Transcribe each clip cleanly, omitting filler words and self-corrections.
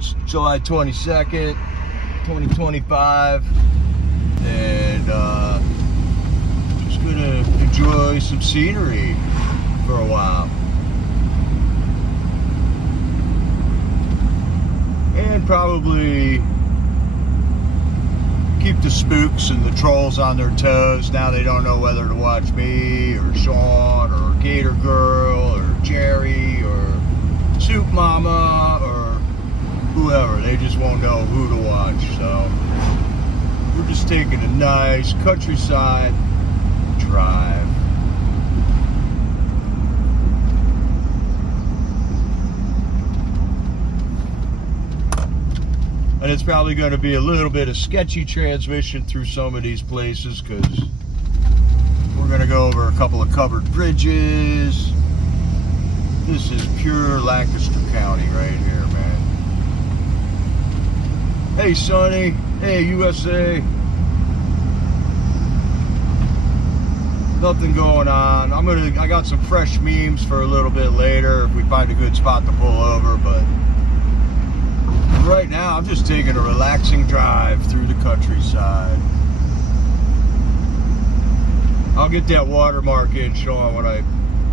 It's July 22nd, 2025, and just gonna enjoy some scenery for a while. And probably keep the spooks and the trolls on their toes. Now they don't know whether to watch me or Sean or Gator Girl or Jerry or Soup Mama or whoever. They just won't know who to watch. So we're just taking a nice countryside drive. And it's probably going to be a little bit of sketchy transmission through some of these places because we're going to go over a couple of covered bridges. This is pure Lancaster County right here, man. Hey, Sonny. Hey, USA. Nothing going on. I got some fresh memes for a little bit later if we find a good spot to pull over, but right now, I'm just taking a relaxing drive through the countryside. I'll get that watermark in, Sean, when I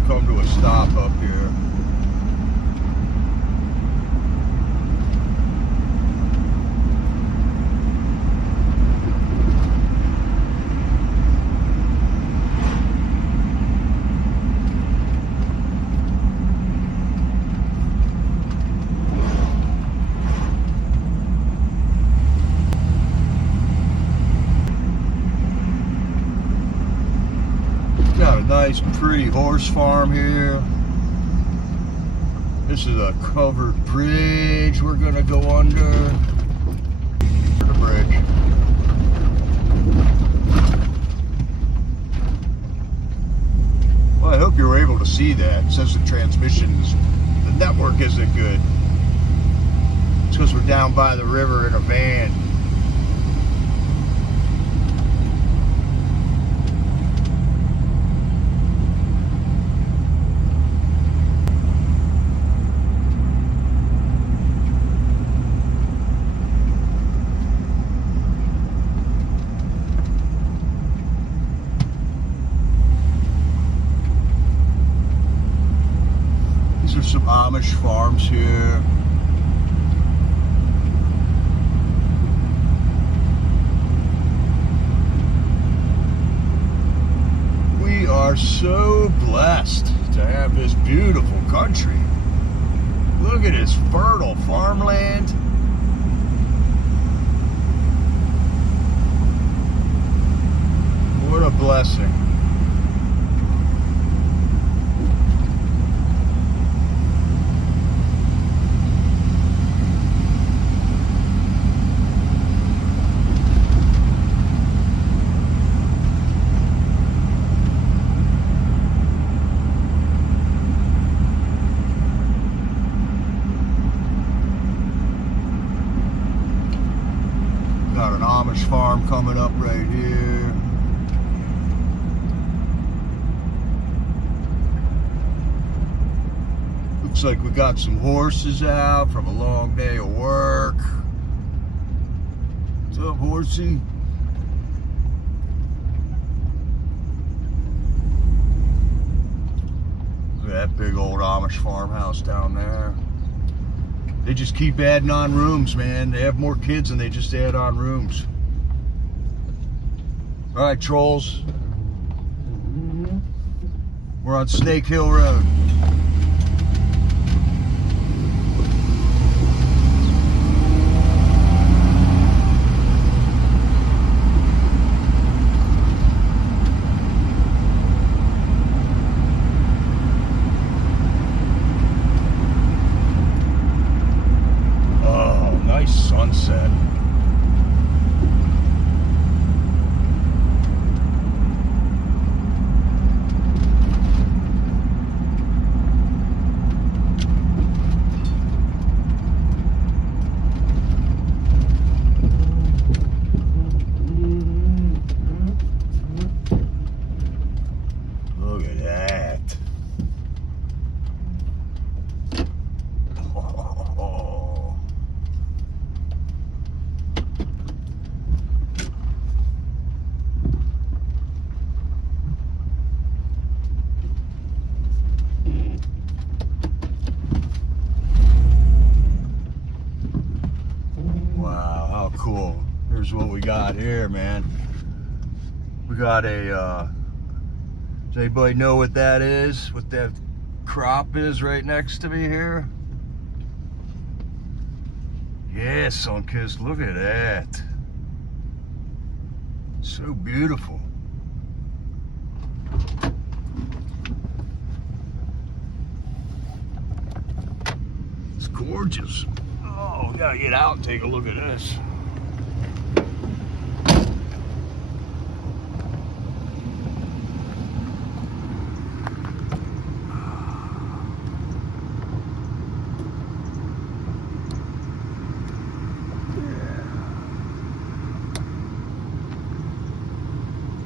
come to a stop up here. Got a nice, pretty horse farm here. This is a covered bridge we're gonna go under. The bridge. Well, I hope you were able to see that. It says the the network isn't good. It's because we're down by the river in a van. There's some Amish farms here. We are so blessed to have this beautiful country. Look at this fertile farmland. What a blessing. Got an Amish farm coming up right here. Looks like we got some horses out from a long day of work. What's up, horsey? Look at that big old Amish farmhouse down there. They just keep adding on rooms, man. They have more kids and they just add on rooms. All right, trolls. We're on Snake Hill Road. Sunset. cool. Here's what we got here, man. We got a, does anybody know what that is? What that crop is right next to me here? Yeah, Sunkist, look at that. So beautiful. It's gorgeous. Oh, we gotta get out and take a look at this.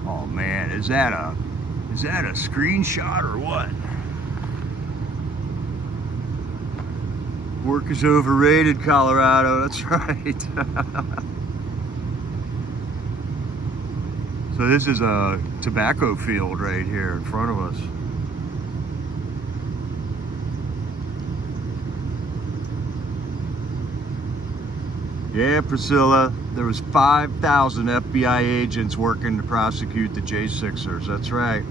Oh man, is that a screenshot or what? Work is overrated, Colorado. That's right. So this is a tobacco field right here in front of us. Yeah, Priscilla, there was 5,000 FBI agents working to prosecute the J6ers. That's right.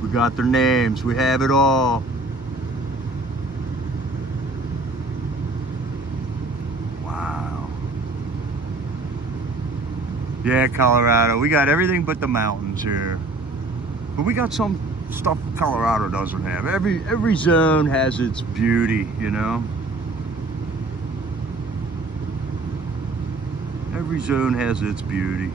We got their names. We have it all. Wow. Yeah, Colorado. We got everything but the mountains here. But we got some stuff Colorado doesn't have. Every zone has its beauty, you know? Every zone has its beauty.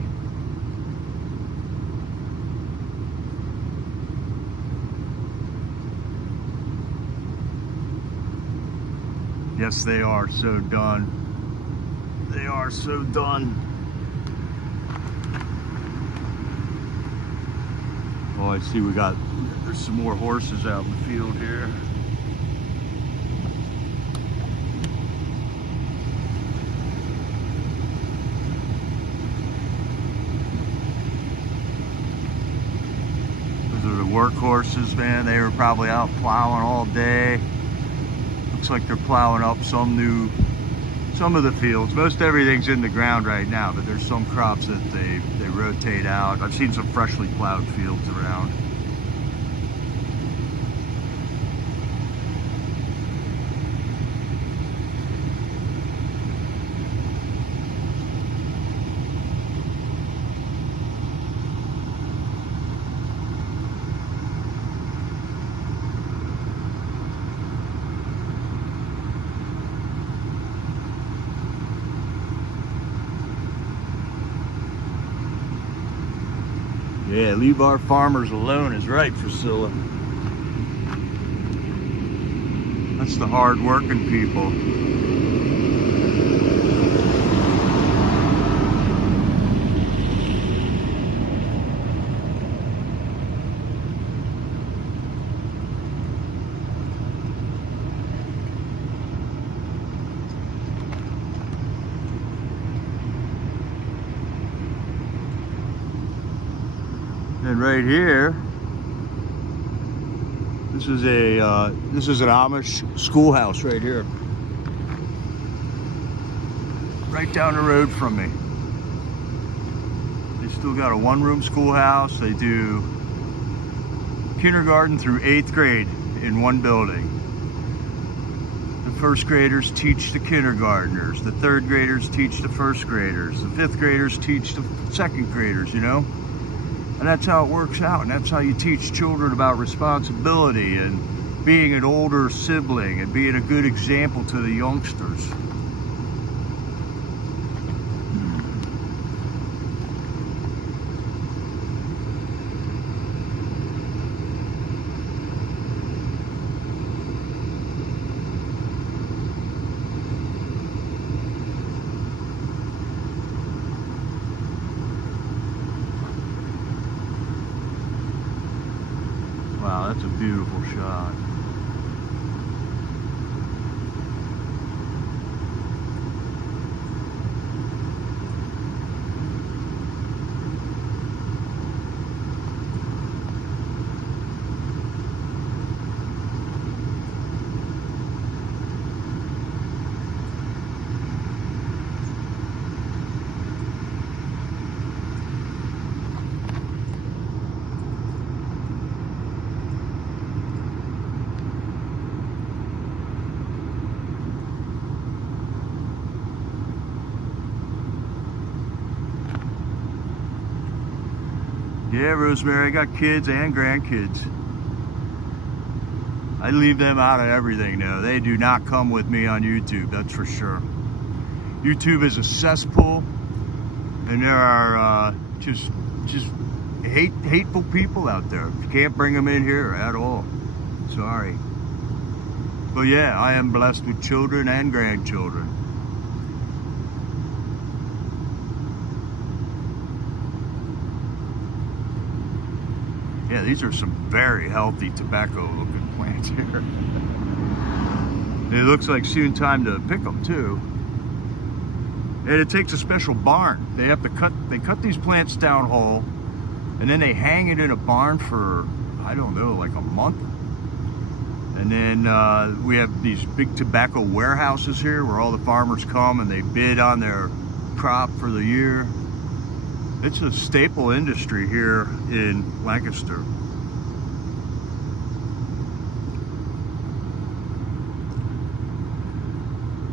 Yes, they are so done. They are so done. Oh, I see there's some more horses out in the field here. Workhorses, man. They were probably out plowing all day. Looks like they're plowing up some of the fields. Most everything's in the ground right now, but there's some crops that they rotate out. I've seen some freshly plowed fields around. Yeah, leave our farmers alone is right, Priscilla. That's the hard-working people. And right here, this is an Amish schoolhouse right here, right down the road from me. They still got a one-room schoolhouse. They do kindergarten through 8th grade in one building. The first graders teach the kindergartners. The third graders teach the first graders. The fifth graders teach the second graders, you know? And that's how it works out, and that's how you teach children about responsibility and being an older sibling and being a good example to the youngsters. Wow, that's a beautiful shot. Yeah, Rosemary, I got kids and grandkids. I leave them out of everything now. They do not come with me on YouTube, that's for sure. YouTube is a cesspool, and there are just hateful people out there. You can't bring them in here at all. Sorry. But yeah, I am blessed with children and grandchildren. Yeah, these are some very healthy tobacco-looking plants here. It looks like soon time to pick them too. And it takes a special barn. They have to cut these plants down whole, and then they hang it in a barn for, I don't know, like a month. And then we have these big tobacco warehouses here where all the farmers come and they bid on their crop for the year. It's a staple industry here in Lancaster.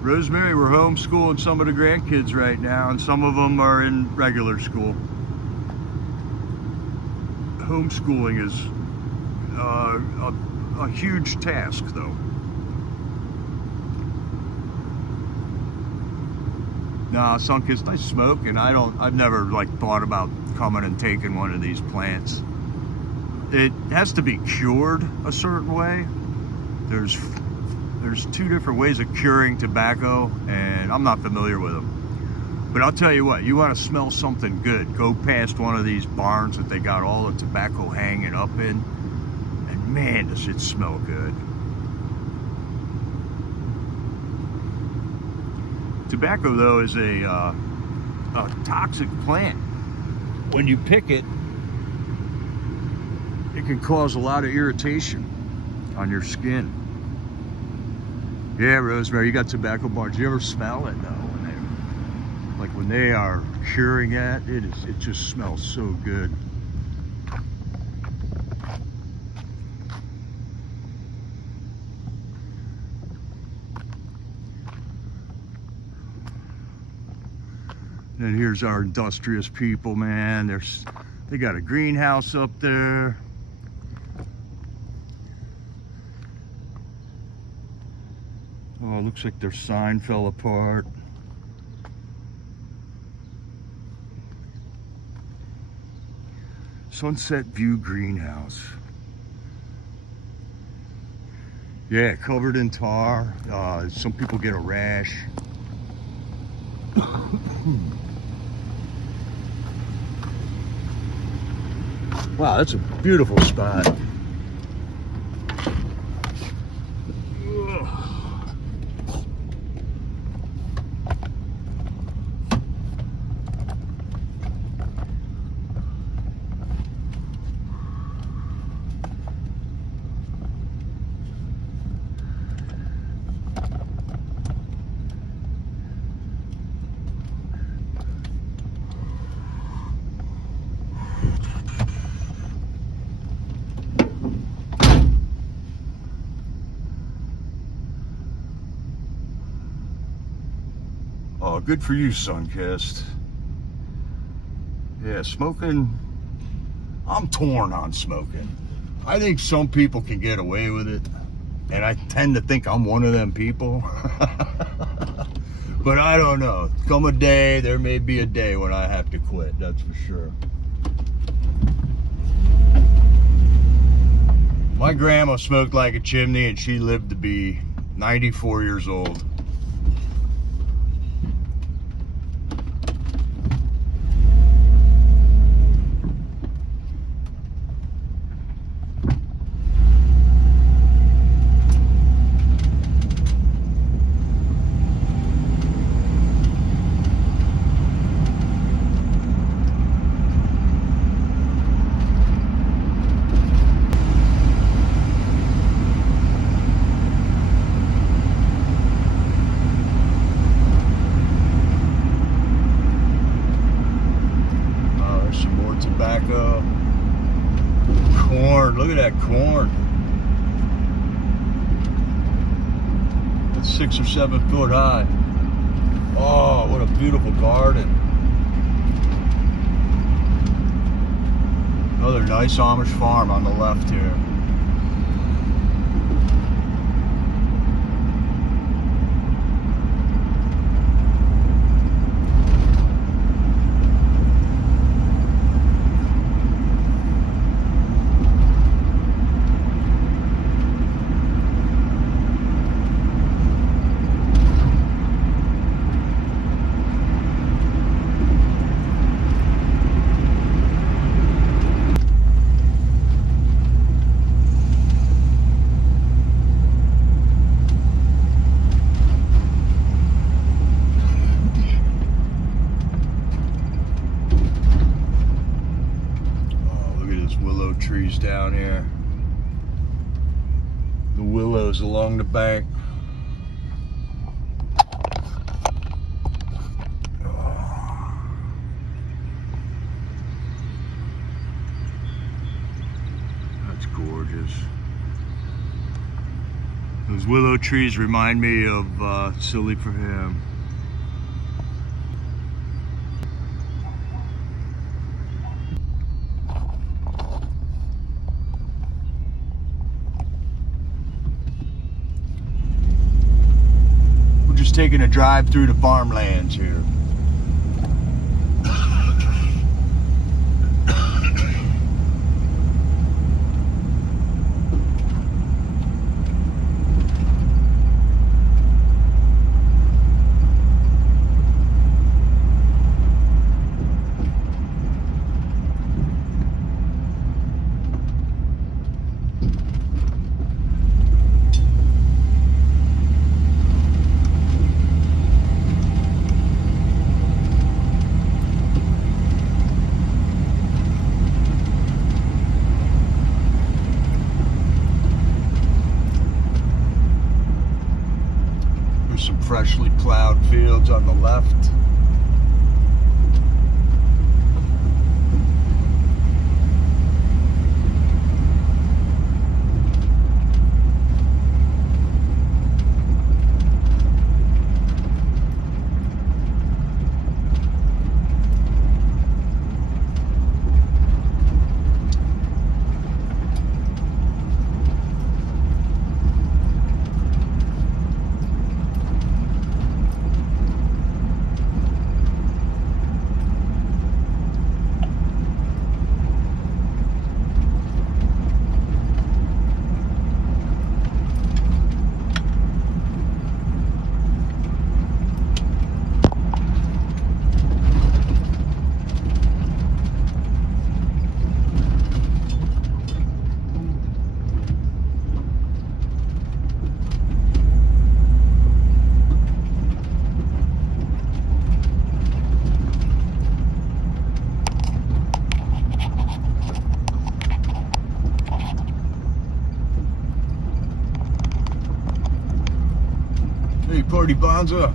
Rosemary, we're homeschooling some of the grandkids right now, and some of them are in regular school. Homeschooling is a huge task, though. Nah, Sunkist, I smoke, and I've never like thought about coming and taking one of these plants. It has to be cured a certain way. There's two different ways of curing tobacco, and I'm not familiar with them. But I'll tell you what, you want to smell something good, go past one of these barns that they got all the tobacco hanging up in, and man, does it smell good. Tobacco, though, is a toxic plant. When you pick it, it can cause a lot of irritation on your skin. Yeah, Rosemary, you got tobacco barns. You ever smell it, though? When they are curing it, it just smells so good. And here's our industrious people, man. They got a greenhouse up there. Oh, it looks like their sign fell apart. Sunset View Greenhouse. Yeah, covered in tar. Some people get a rash. Wow, that's a beautiful spot. Oh, good for you, Sunkist. Yeah, smoking, I'm torn on smoking. I think some people can get away with it, and I tend to think I'm one of them people. But I don't know. Come a day, there may be a day when I have to quit, that's for sure. My grandma smoked like a chimney, and she lived to be 94 years old. Tobacco, corn, look at that corn. That's 6 or 7 foot high. Oh, what a beautiful garden. Another nice Amish farm on the left here. Willow trees down here. The willows along the bank. That's gorgeous. Those willow trees remind me of Silly for Him. Taking a drive through the farmlands here. Some freshly plowed fields on the left. Hey, Party Bonza.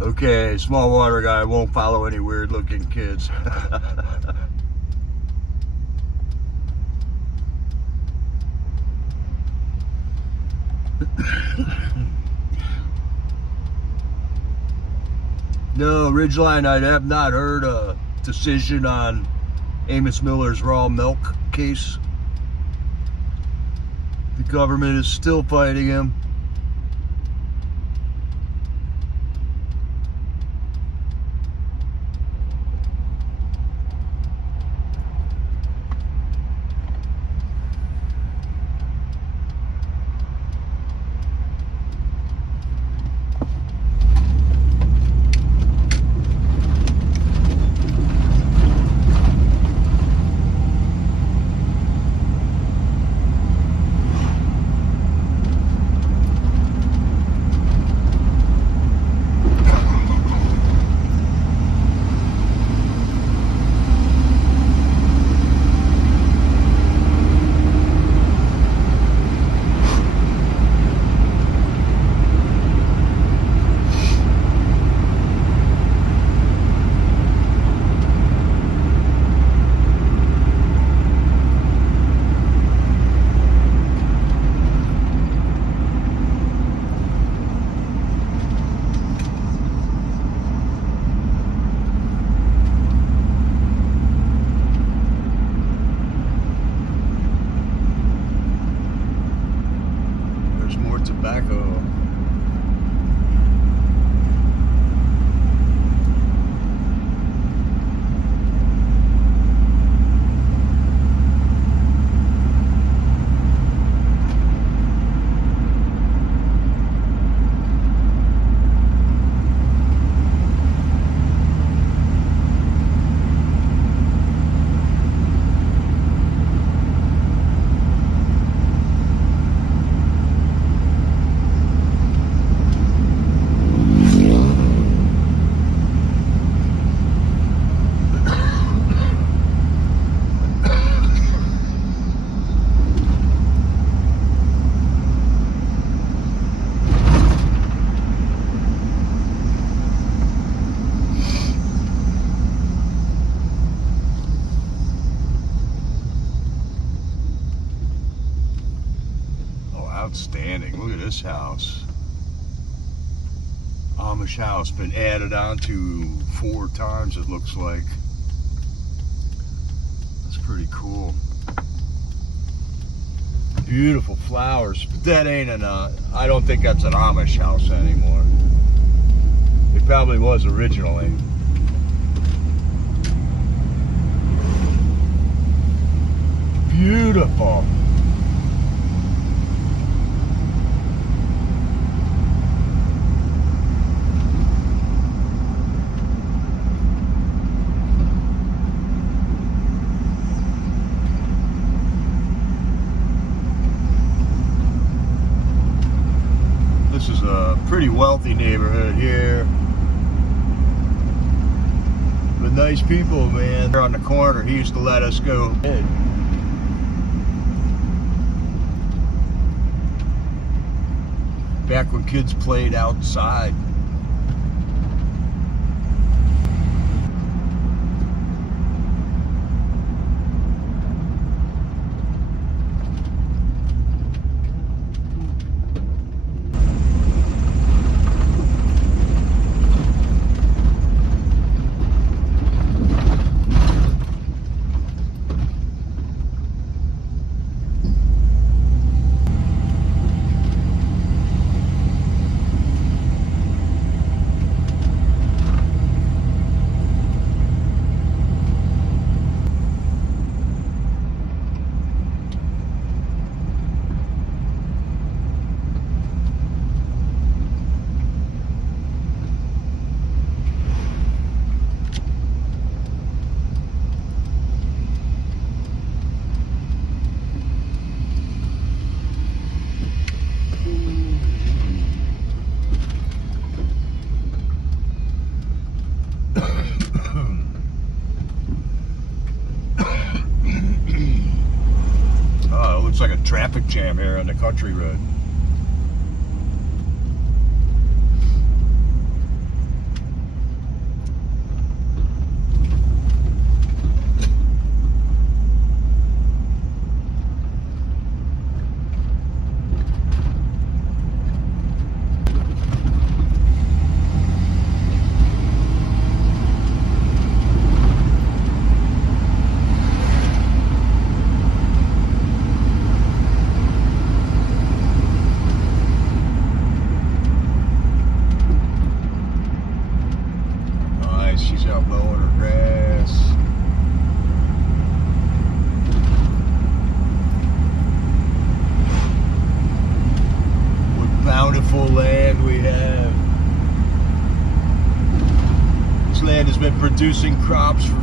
Okay, small water guy won't follow any weird looking kids. No, Ridgeline I have not heard of. decision on Amos Miller's raw milk case. The government is still fighting him. Tobacco. Outstanding. Look at this house. Amish house. Been added on to 4 times, it looks like. That's pretty cool. Beautiful flowers. But that ain't I don't think that's an Amish house anymore. It probably was originally. Beautiful. This is a pretty wealthy neighborhood here. But nice people, man. There on the corner, he used to let us go. Back when kids played outside. Looks like a traffic jam here on the country road. beautiful land we have. This land has been producing crops for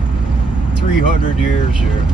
300 years here.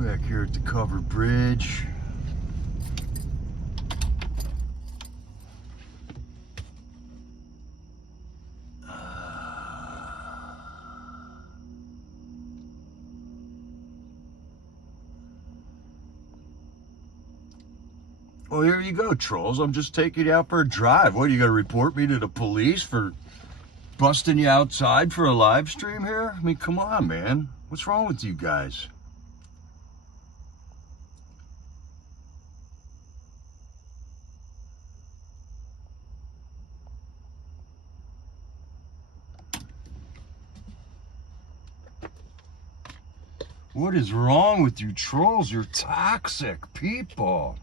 Back here at the covered bridge. Well, here you go, trolls. I'm just taking you out for a drive. What, are you going to report me to the police for busting you outside for a live stream here? I mean, come on, man. What's wrong with you guys? What is wrong with you trolls? You're toxic people.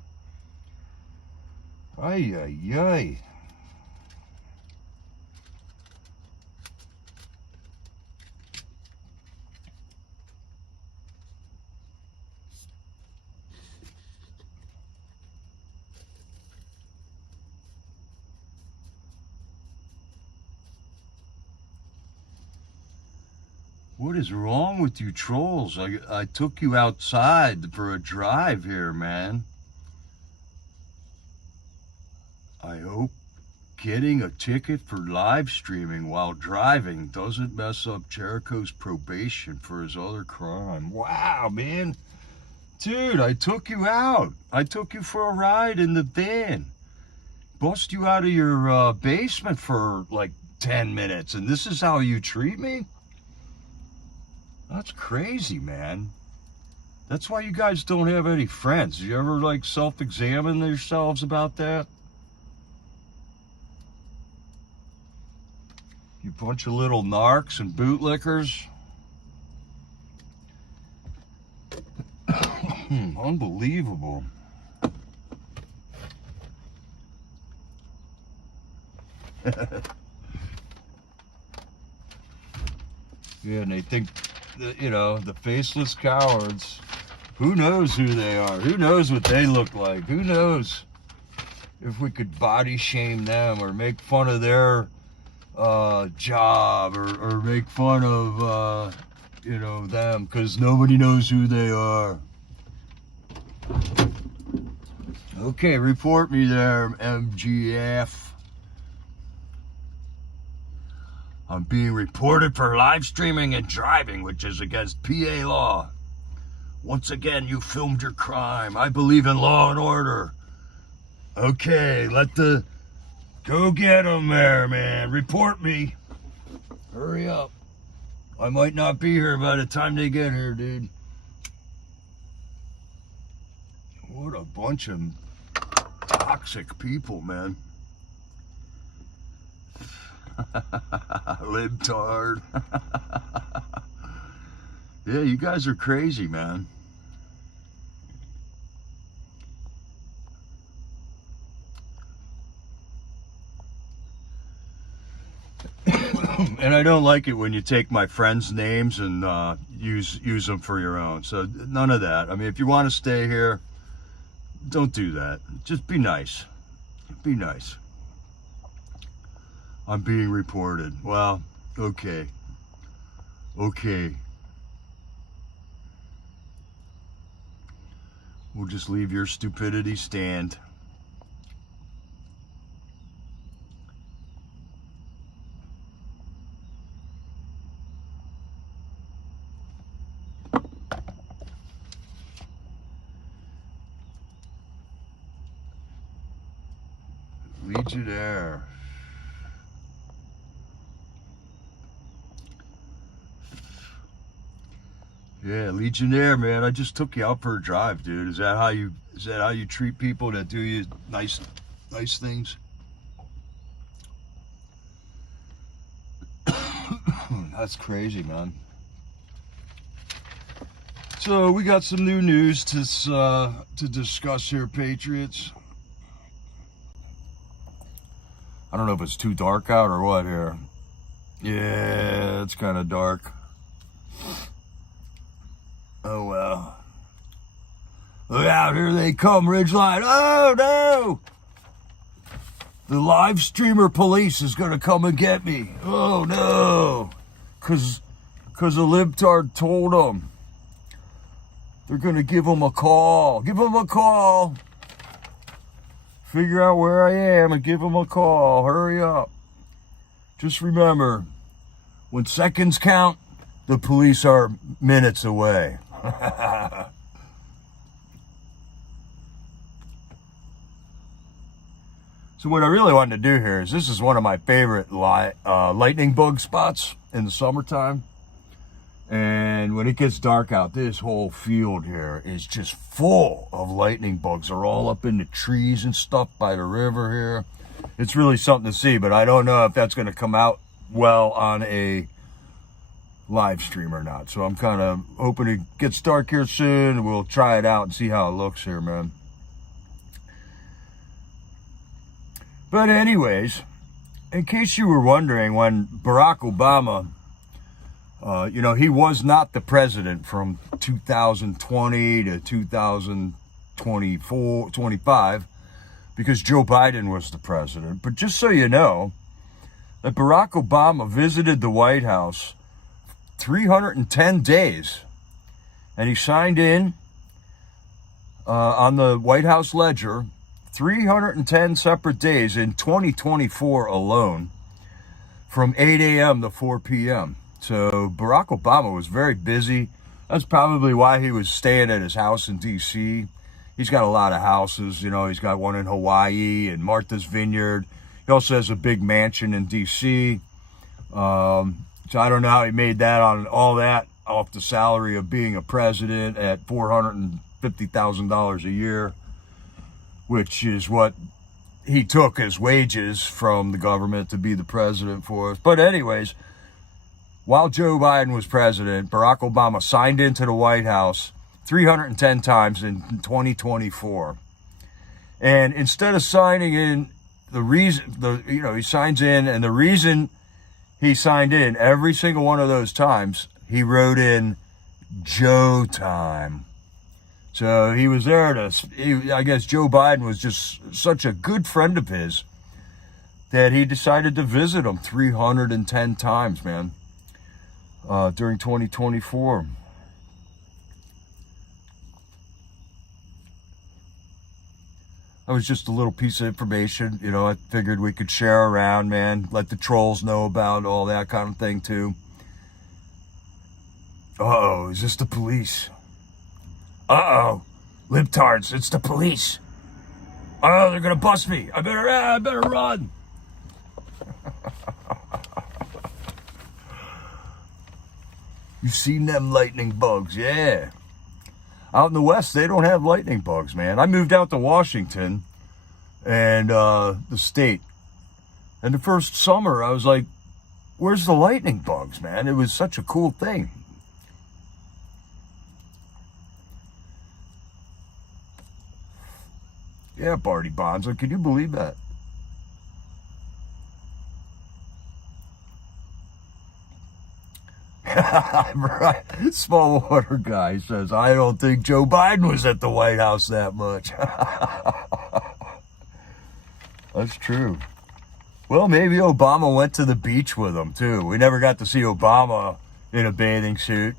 Ay, ay, ay. What is wrong with you trolls? I took you outside for a drive here, man. I hope getting a ticket for live streaming while driving doesn't mess up Jericho's probation for his other crime. Wow, man. Dude, I took you out. I took you for a ride in the van. Bust you out of your basement for like 10 minutes, and this is how you treat me? That's crazy, man. That's why you guys don't have any friends. You ever like self-examine yourselves about that? You bunch of little narcs and bootlickers. Unbelievable. Yeah, and they think that, you know, the faceless cowards Who knows who they are? Who knows what they look like? Who knows if we could body shame them or make fun of their job or make fun of, them, because nobody knows who they are. Okay, report me there, MGF. I'm being reported for live streaming and driving, which is against PA law. Once again, you filmed your crime. I believe in law and order. Okay, go get them there, man. Report me. Hurry up. I might not be here by the time they get here, dude. What a bunch of toxic people, man. Libtard. Yeah, you guys are crazy, man. And I don't like it when you take my friends' names and use them for your own. So none of that. I mean, if you want to stay here, don't do that. Just be nice. Be nice. I'm being reported. Well, okay. Okay. We'll just leave your stupidity stand. Legionnaire. Yeah, Legionnaire, man. I just took you out for a drive, dude. Is that how you treat people that do you nice things? That's crazy, man. So we got some new news to discuss here, Patriots. I don't know if it's too dark out or what here. Yeah, it's kind of dark. Oh, well. Look out, here they come, Ridgeline. Oh, no! The live streamer police is going to come and get me. Oh, no. Because a libtard told them. They're going to give them a call. Give them a call. Figure out where I am and give them a call. Hurry up. Just remember, when seconds count, the police are minutes away. So what I really wanted to do here is, this is one of my favorite lightning bug spots in the summertime. And when it gets dark out, this whole field here is just full of lightning bugs. They're all up in the trees and stuff by the river here. It's really something to see, but I don't know if that's going to come out well on a live stream or not. So I'm kind of hoping it gets dark here soon, and we'll try it out and see how it looks here, man. But anyways, in case you were wondering, when Barack Obama, he was not the president from 2020 to 25, because Joe Biden was the president. But just so you know, that Barack Obama visited the White House 310 days, and he signed in on the White House ledger 310 separate days in 2024 alone, from 8 a.m. to 4 p.m. So Barack Obama was very busy. That's probably why he was staying at his house in D.C. He's got a lot of houses. He's got one in Hawaii and Martha's Vineyard. He also has a big mansion in D.C. So I don't know how he made that on all that off the salary of being a president at $450,000 a year, which is what he took as wages from the government to be the president for us. But anyways, while Joe Biden was president, Barack Obama signed into the White House 310 times in 2024. And instead of signing in, he signs in, and the reason he signed in every single one of those times, he wrote in Joe time. So he was there I guess Joe Biden was just such a good friend of his that he decided to visit him 310 times, man, during 2024. That was just a little piece of information, you know, I figured we could share around, man, let the trolls know about all that kind of thing, too. Uh-oh, is this the police? Uh-oh, libtards, it's the police. Oh, they're gonna bust me. I better run. You seen them lightning bugs? Yeah. Out in the West, they don't have lightning bugs, man. I moved out to Washington and the state. And the first summer, I was like, where's the lightning bugs, man? It was such a cool thing. Yeah, Barty Bonzo, can you believe that? Right. Small water guy says, I don't think Joe Biden was at the White House that much. That's true. Well, maybe Obama went to the beach with him, too. We never got to see Obama in a bathing suit,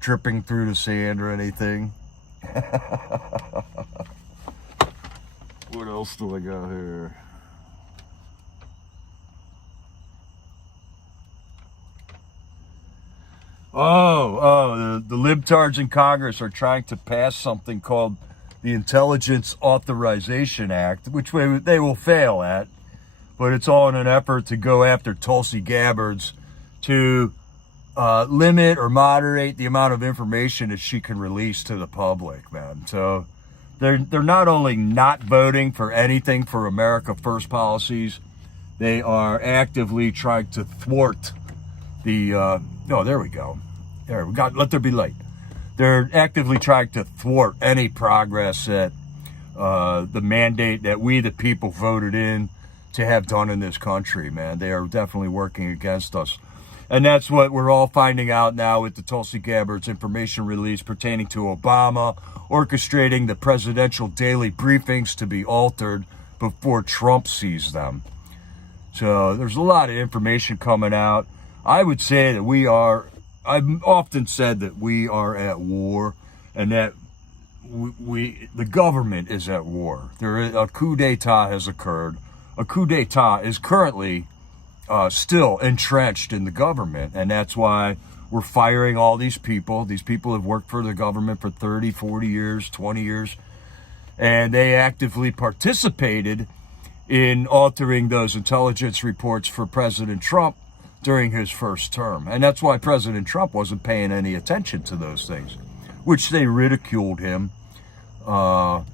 tripping through the sand or anything. What else do I got here? The libtards in Congress are trying to pass something called the Intelligence Authorization Act, which they will fail at, but it's all in an effort to go after Tulsi Gabbard's to limit or moderate the amount of information that she can release to the public, man. So they're not only not voting for anything for America First policies, they are actively trying to thwart the there we go. There we got. Let there be light. They're actively trying to thwart any progress that the mandate that we, the people, voted in to have done in this country, man. They are definitely working against us. And that's what we're all finding out now with the Tulsi Gabbard's information release pertaining to Obama, orchestrating the presidential daily briefings to be altered before Trump sees them. So there's a lot of information coming out. I would say that I've often said that we are at war, and that the government is at war. A coup d'etat has occurred. A coup d'etat is currently still entrenched in the government, and that's why we're firing all these people. These people have worked for the government for 30, 40 years, 20 years, and they actively participated in altering those intelligence reports for President Trump during his first term. And that's why President Trump wasn't paying any attention to those things, which they ridiculed him for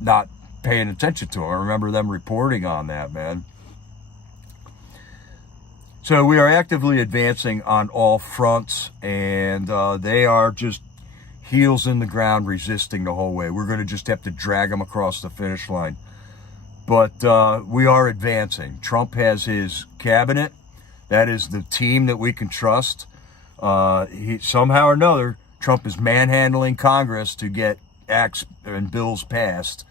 not paying attention to. I remember them reporting on that, man. So we are actively advancing on all fronts, and they are just heels in the ground resisting the whole way. We're going to just have to drag them across the finish line. But we are advancing. Trump has his cabinet. That is the team that we can trust. Somehow or another, Trump is manhandling Congress to get acts and bills passed.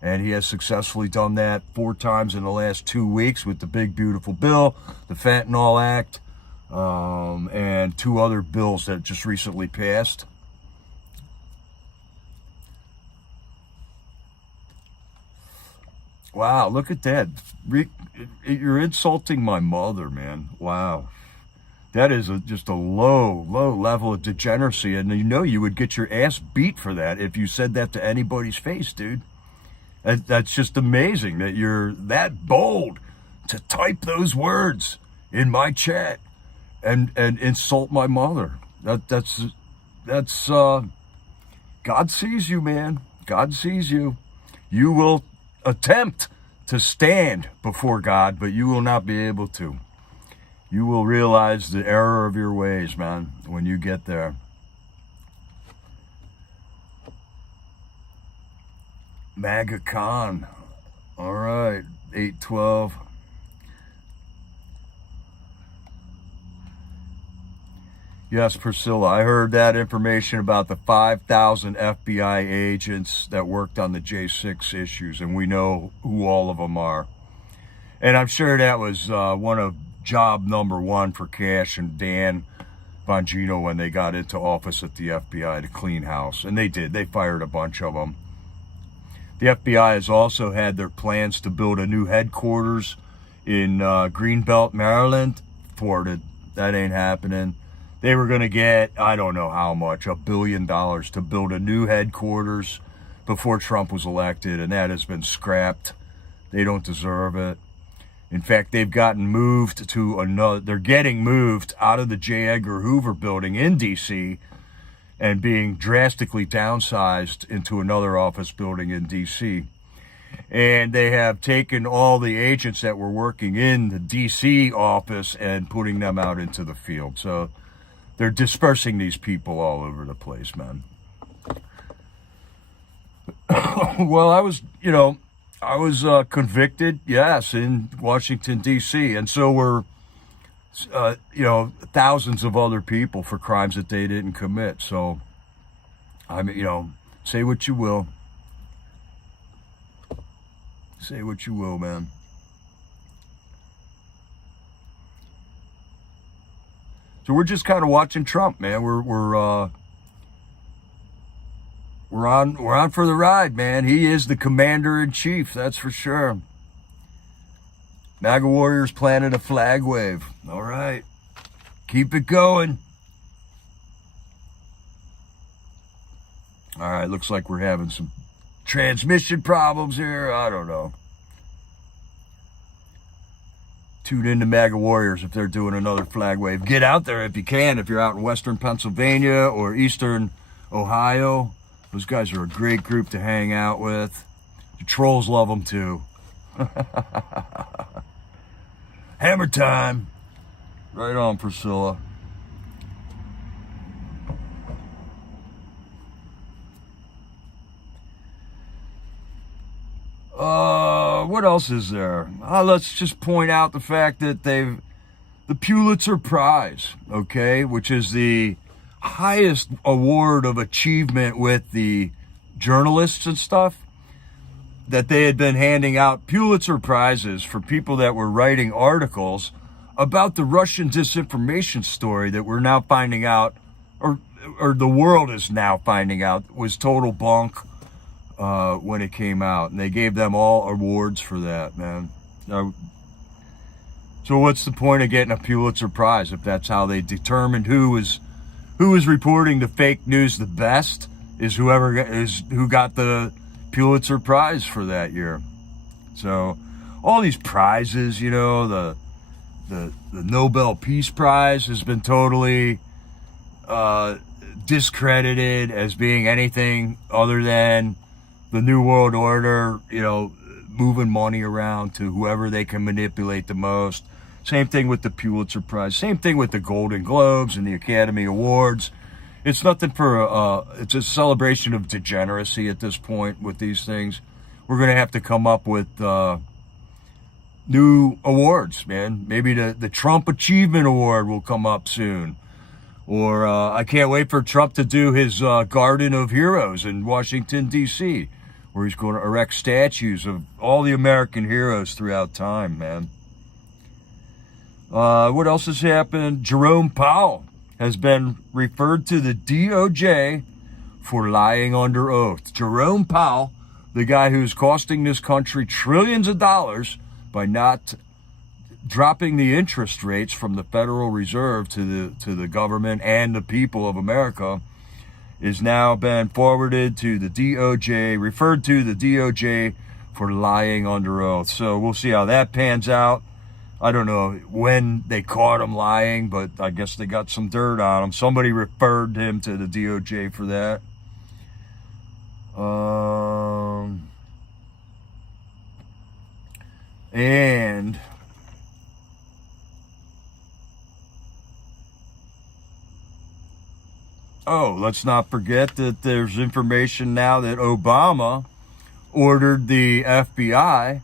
And he has successfully done that 4 times in the last 2 weeks with the big, beautiful bill, the Fentanyl Act, and 2 other bills that just recently passed. Wow, look at that. You're insulting my mother, man. Wow. That is just a low level of degeneracy. And you would get your ass beat for that if you said that to anybody's face, dude. That's just amazing that you're that bold to type those words in my chat and insult my mother. That's God sees you, man. God sees you. You will attempt to stand before God, but you will not be able to. You will realize the error of your ways, man, when you get there. MAGA Con. All right, 812. Yes, Priscilla, I heard that information about the 5,000 FBI agents that worked on the J6 issues, and we know who all of them are. And I'm sure that was one of job number one for Cash and Dan Bongino when they got into office at the FBI, to clean house. And they did. They fired a bunch of them. The FBI has also had their plans to build a new headquarters in Greenbelt, Maryland. Thwarted. That ain't happening. They were going to get, I don't know how much, $1 billion to build a new headquarters before Trump was elected, and that has been scrapped. They don't deserve it. In fact, they've gotten moved to another, they're getting moved out of the J. Edgar Hoover building in D.C. and being drastically downsized into another office building in D.C. And they have taken all the agents that were working in the D.C. office and putting them out into the field. So they're dispersing these people all over the place, man. Well, I was convicted, yes, in Washington, D.C. And so were, thousands of other people for crimes that they didn't commit. So, say what you will. Say what you will, man. So we're just kind of watching Trump, man. We're on for the ride, man. He is the commander in chief, that's for sure. MAGA Warriors planted a flag wave. All right, keep it going. All right, looks like we're having some transmission problems here. I don't know. Tune into MAGA Warriors if they're doing another flag wave. Get out there if you can, if you're out in western Pennsylvania or eastern Ohio. Those guys are a great group to hang out with. The trolls love them too. Hammer time. Right on, Priscilla. What else is there? Let's just point out the fact that the Pulitzer Prize, okay, which is the highest award of achievement with the journalists and stuff, that they had been handing out Pulitzer Prizes for people that were writing articles about the Russian disinformation story that we're now finding out, or the world is now finding out, was total bunk when it came out. And they gave them all awards for that, man. So what's the point of getting a Pulitzer Prize if that's how they determined who is reporting the fake news the best, is who got the Pulitzer Prize for that year. So all these prizes, the Nobel Peace Prize has been totally discredited as being anything other than the New World Order, moving money around to whoever they can manipulate the most. Same thing with the Pulitzer Prize. Same thing with the Golden Globes and the Academy Awards. It's nothing it's a celebration of degeneracy at this point with these things. We're going to have to come up with new awards, man. Maybe the Trump Achievement Award will come up soon. Or I can't wait for Trump to do his Garden of Heroes in Washington, D.C., where he's going to erect statues of all the American heroes throughout time, man. What else has happened? Jerome Powell has been referred to the DOJ for lying under oath. Jerome Powell, the guy who's costing this country trillions of dollars by not dropping the interest rates from the Federal Reserve to the government and the people of America, is now been forwarded to the DOJ, referred to the DOJ for lying under oath. So we'll see how that pans out. I don't know when they caught him lying, but I guess they got some dirt on him. Somebody referred him to the DOJ for that. And let's not forget that there's information now that Obama ordered the FBI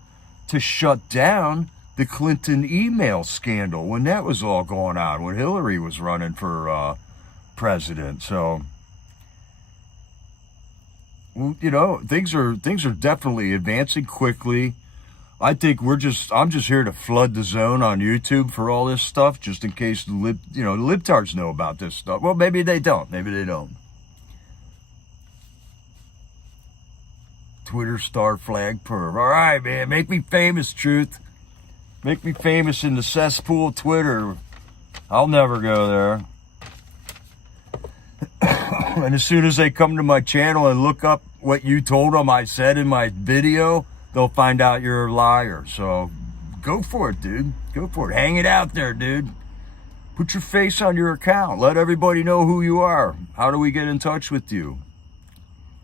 to shut down the Clinton email scandal when that was all going on, when Hillary was running for president. So, you know, things are definitely advancing quickly. I think I'm just here to flood the zone on YouTube for all this stuff, just in case the libtards know about this stuff. Well, maybe they don't. Maybe they don't. Twitter star flag perv. All right, man. Make me famous, Truth. Make me famous in the cesspool of Twitter. I'll never go there. And as soon as they come to my channel and look up what you told them I said in my video, they'll find out you're a liar. So go for it, dude. Go for it. Hang it out there, dude. Put your face on your account. Let everybody know who you are. How do we get in touch with you?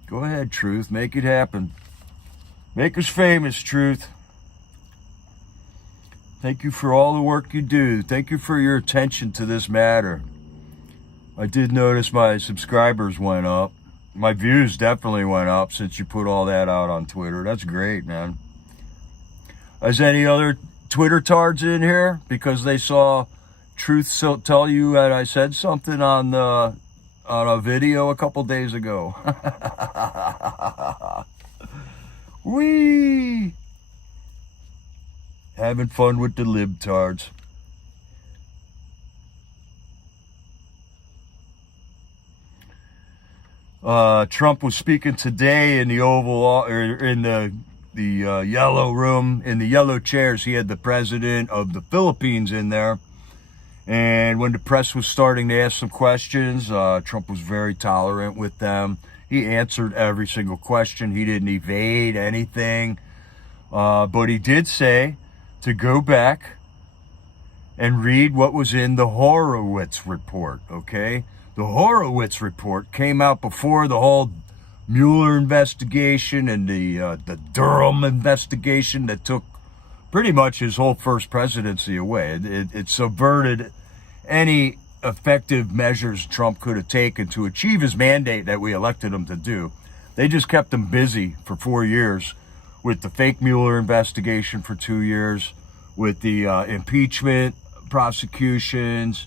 Go ahead, Truth. Make it happen. Make us famous, Truth. Thank you for all the work you do. Thank you for your attention to this matter. I did notice my subscribers went up. My views definitely went up since you put all that out on Twitter. That's great, man. Is any other Twitter tards in here because they saw Truth tell you that I said something on a video a couple days ago? Whee! Having fun with the libtards. Trump was speaking today in the Oval, or in the yellow room, in the yellow chairs. He had the president of the Philippines in there. And when the press was starting to ask some questions, Trump was very tolerant with them. He answered every single question. He didn't evade anything. But he did say to go back and read what was in the Horowitz report, okay? The Horowitz report came out before the whole Mueller investigation and the Durham investigation that took pretty much his whole first presidency away. It subverted any effective measures Trump could have taken to achieve his mandate that we elected him to do. They just kept him busy for 4 years with the fake Mueller investigation for 2 years, with the impeachment prosecutions,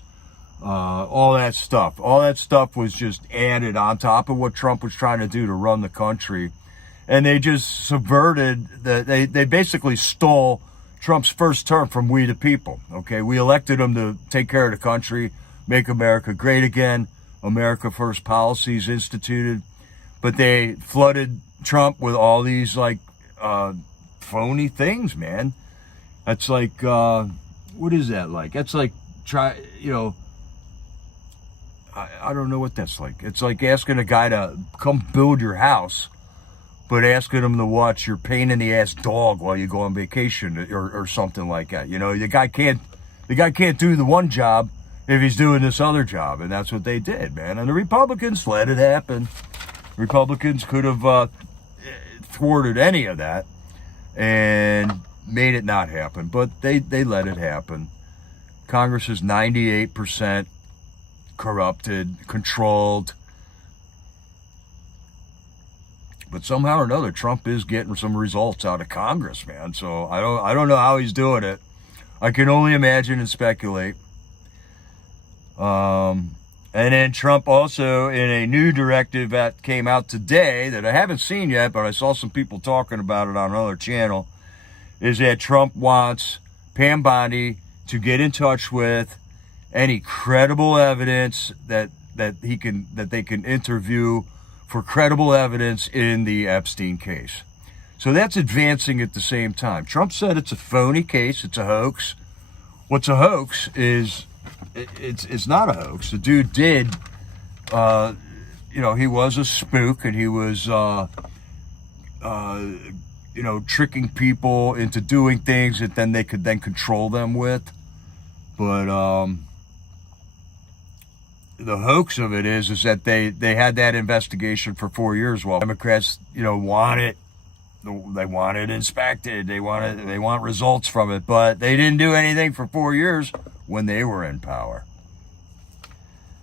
all that stuff. All that stuff was just added on top of what Trump was trying to do to run the country. And they just subverted, they basically stole Trump's first term from we the people, okay? We elected him to take care of the country, make America great again, America First policies instituted. But they flooded Trump with all these, like, phony things, man. That's like, what is that like? That's like, I don't know what that's like. It's like asking a guy to come build your house, but asking him to watch your pain in the ass dog while you go on vacation or something like that. You know, the guy can't do the one job if he's doing this other job. And that's what they did, man. And the Republicans let it happen. Republicans could have thwarted any of that and made it not happen, but they let it happen. Congress is 98% corrupted, controlled. But somehow or another, Trump is getting some results out of Congress, man. So I don't know how he's doing it. I can only imagine and speculate. And then Trump also, in a new directive that came out today that I haven't seen yet, but I saw some people talking about it on another channel, is that Trump wants Pam Bondi to get in touch with any credible evidence that they can interview for credible evidence in the Epstein case. So that's advancing at the same time. Trump said it's a phony case, it's a hoax. What's a hoax is it's not a hoax. The dude did, he was a spook, and he was, tricking people into doing things that then they could then control them with. But the hoax of it is that they had that investigation for 4 years while Democrats, want it inspected. They want results from it, but they didn't do anything for 4 years when they were in power.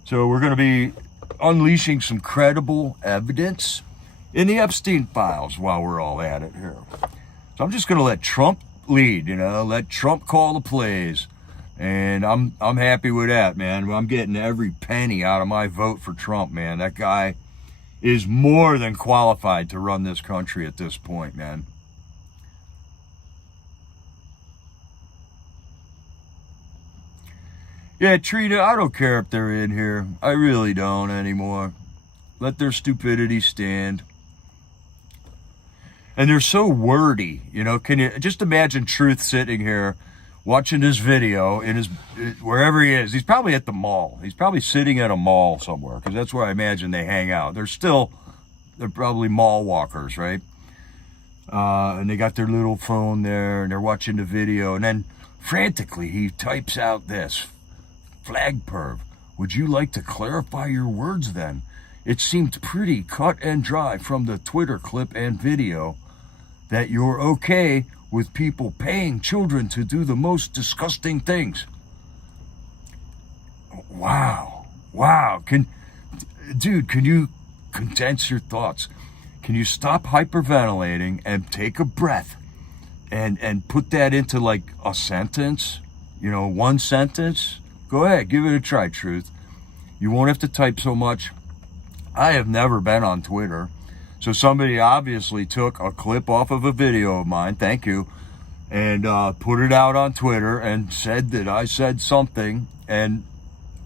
So we're going to be unleashing some credible evidence in the Epstein files while we're all at it here. So I'm just going to let Trump lead, let Trump call the plays. And I'm happy with that, man. I'm getting every penny out of my vote for Trump, man. That guy is more than qualified to run this country at this point, man. Yeah, Trina, I don't care if they're in here. I really don't anymore. Let their stupidity stand. And they're so wordy, you know. Can you just imagine Truth sitting here watching this video in his, wherever he is. He's probably at the mall. He's probably sitting at a mall somewhere, because that's where I imagine they hang out. They're probably mall walkers, right? And they got their little phone there, and they're watching the video. And then frantically, he types out this: "Flag perv, would you like to clarify your words then? It seemed pretty cut and dry from the Twitter clip and video that you're okay with people paying children to do the most disgusting things." Wow. Can you condense your thoughts? Can you stop hyperventilating and take a breath and put that into like a sentence? You know, one sentence? Go ahead, give it a try, Truth. You won't have to type so much. I have never been on Twitter. So somebody obviously took a clip off of a video of mine, thank you, and put it out on Twitter and said that I said something. And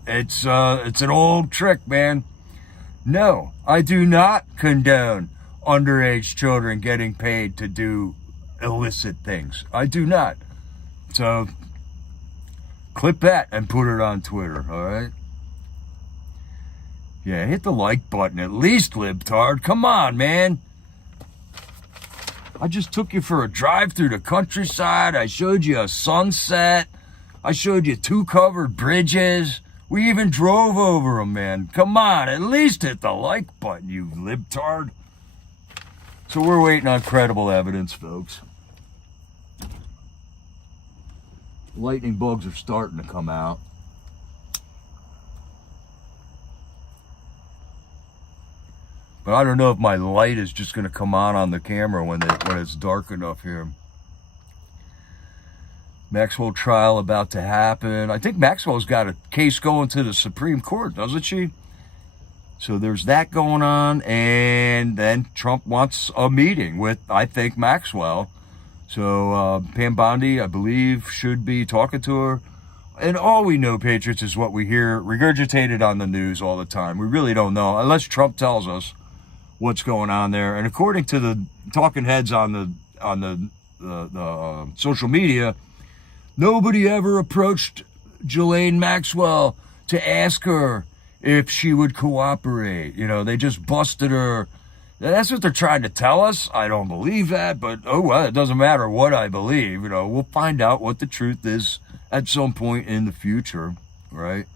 it's an old trick, man. No, I do not condone underage children getting paid to do illicit things. I do not. So clip that and put it on Twitter, all right? Yeah, hit the like button at least, libtard. Come on, man. I just took you for a drive through the countryside. I showed you a sunset. I showed you 2 covered bridges. We even drove over them, man. Come on, at least hit the like button, you libtard. So we're waiting on credible evidence, folks. Lightning bugs are starting to come out. But I don't know if my light is just going to come on the camera when it's dark enough here. Maxwell trial about to happen. I think Maxwell's got a case going to the Supreme Court, doesn't she? So there's that going on. And then Trump wants a meeting with, I think, Maxwell. So Pam Bondi, I believe, should be talking to her. And all we know, Patriots, is what we hear regurgitated on the news all the time. We really don't know, unless Trump tells us what's going on there. And according to the talking heads on the social media, nobody ever approached Ghislaine Maxwell to ask her if she would cooperate. You know, they just busted her. That's what they're trying to tell us. I don't believe that, but oh well, it doesn't matter what I believe. You know, we'll find out what the truth is at some point in the future, right?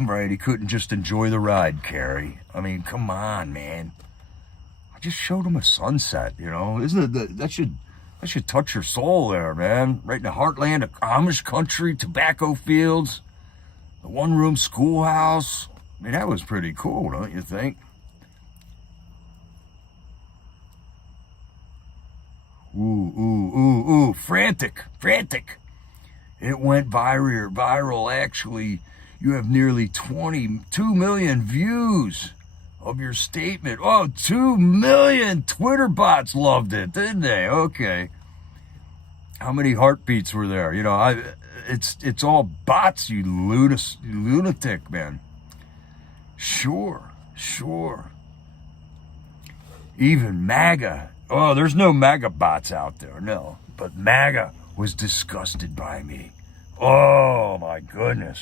Right, he couldn't just enjoy the ride, Carrie. I mean, come on, man. I just showed him a sunset, you know. Isn't it that should touch your soul there, man? Right in the heartland of Amish country, tobacco fields, the one-room schoolhouse. I mean, that was pretty cool, don't you think? Ooh, frantic. It went viral, actually. You have nearly 22 million views of your statement. Oh, 2 million Twitter bots loved it, didn't they? Okay. How many heartbeats were there? You know, it's all bots, you lunatic, man. Sure. Even MAGA. Oh, there's no MAGA bots out there, no. But MAGA was disgusted by me. Oh, my goodness.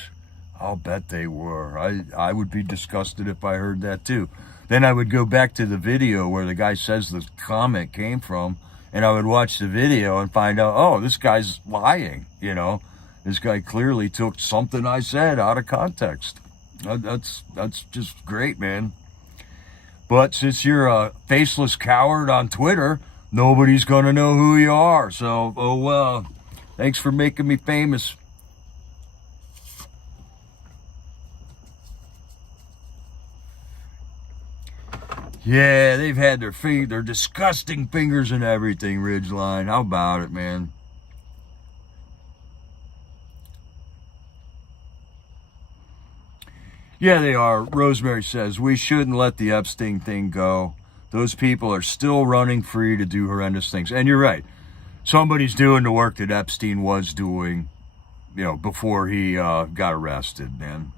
I'll bet they were. I would be disgusted if I heard that too. Then I would go back to the video where the guy says the comment came from, and I would watch the video and find out, oh, this guy's lying, you know. This guy clearly took something I said out of context. That's just great, man. But since you're a faceless coward on Twitter, nobody's going to know who you are. So, oh well, thanks for making me famous. Yeah, they've had their disgusting fingers and everything, Ridgeline. How about it, man? Yeah, they are. Rosemary says, we shouldn't let the Epstein thing go. Those people are still running free to do horrendous things. And you're right. Somebody's doing the work that Epstein was doing, before he got arrested, man.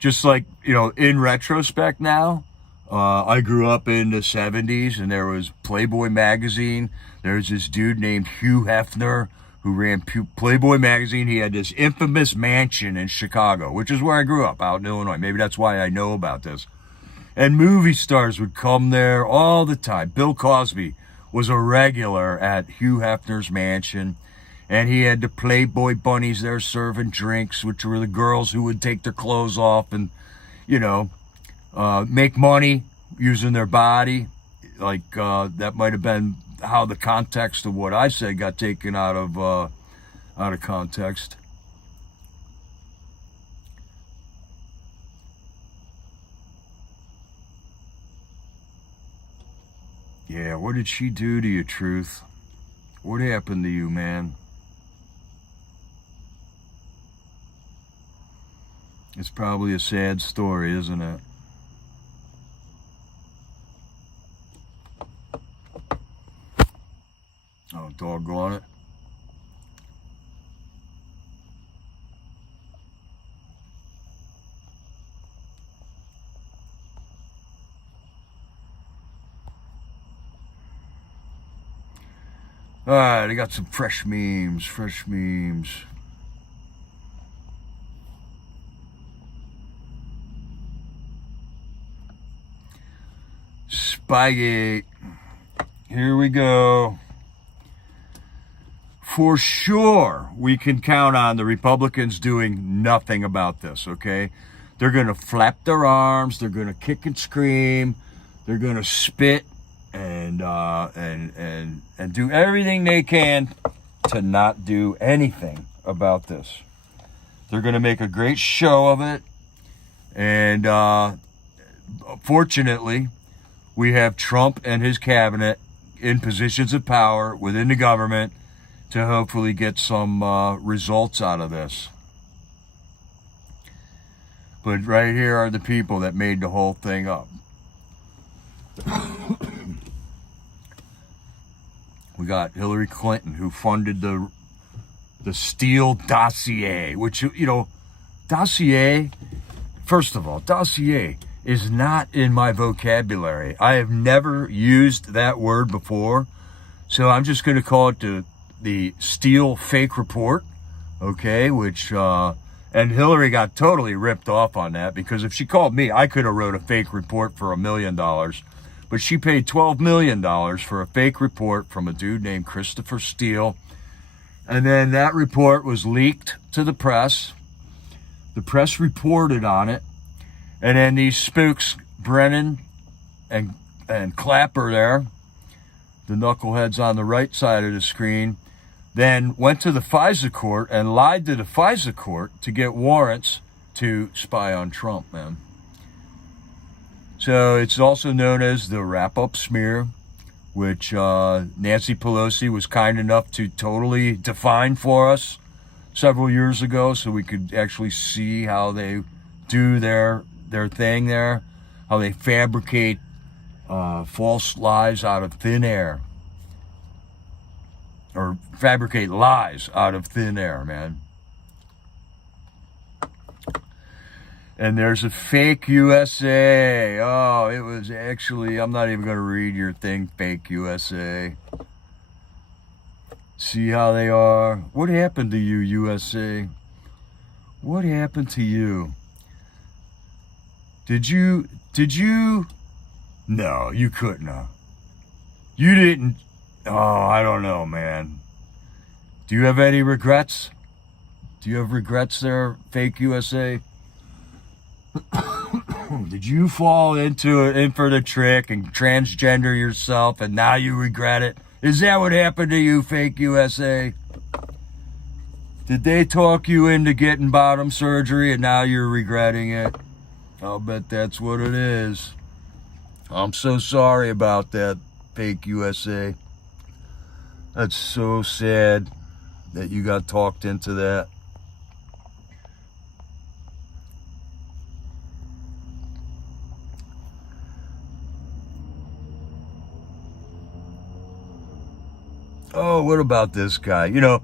Just like, in retrospect now, I grew up in the 70s and there was Playboy magazine. There's this dude named Hugh Hefner who ran Playboy magazine. He had this infamous mansion in Chicago, which is where I grew up, out in Illinois. Maybe that's why I know about this. And movie stars would come there all the time. Bill Cosby was a regular at Hugh Hefner's mansion. And he had the Playboy bunnies there serving drinks, which were the girls who would take their clothes off and, make money using their body. Like, that might have been how the context of what I said got taken out of context. Yeah, what did she do to you, Truth? What happened to you, man? It's probably a sad story, isn't it? Oh, doggone it. All right, I got some fresh memes. Spygate. Here we go. For sure, we can count on the Republicans doing nothing about this, okay? They're going to flap their arms. They're going to kick and scream. They're going to spit and do everything they can to not do anything about this. They're going to make a great show of it. And fortunately, we have Trump and his cabinet in positions of power within the government to hopefully get some results out of this. But right here are the people that made the whole thing up. We got Hillary Clinton, who funded the Steele dossier, which, dossier, first of all, dossier is not in my vocabulary. I have never used that word before, so I'm just going to call it the Steele fake report, okay, which, and Hillary got totally ripped off on that, because if she called me, I could have wrote a fake report for $1 million, but she paid $12 million for a fake report from a dude named Christopher Steele, and then that report was leaked to the press. The press reported on it, and then these spooks, Brennan and Clapper there, the knuckleheads on the right side of the screen, then went to the FISA court and lied to the FISA court to get warrants to spy on Trump, man. So it's also known as the wrap-up smear, which Nancy Pelosi was kind enough to totally define for us several years ago, so we could actually see how they do their thing there, how they fabricate false lies out of thin air. Or fabricate lies out of thin air, man. And there's a fake USA. Oh, it was actually, I'm not even going to read your thing, fake USA. See how they are? What happened to you, USA? What happened to you? Did you? No, you couldn't have. You didn't. Oh, I don't know, man. Do you have any regrets? Do you have regrets there, fake USA? Did you fall in for the trick and transgender yourself and now you regret it? Is that what happened to you, fake USA? Did they talk you into getting bottom surgery and now you're regretting it? I'll bet that's what it is. I'm so sorry about that, fake USA. That's so sad that you got talked into that. Oh, what about this guy? You know,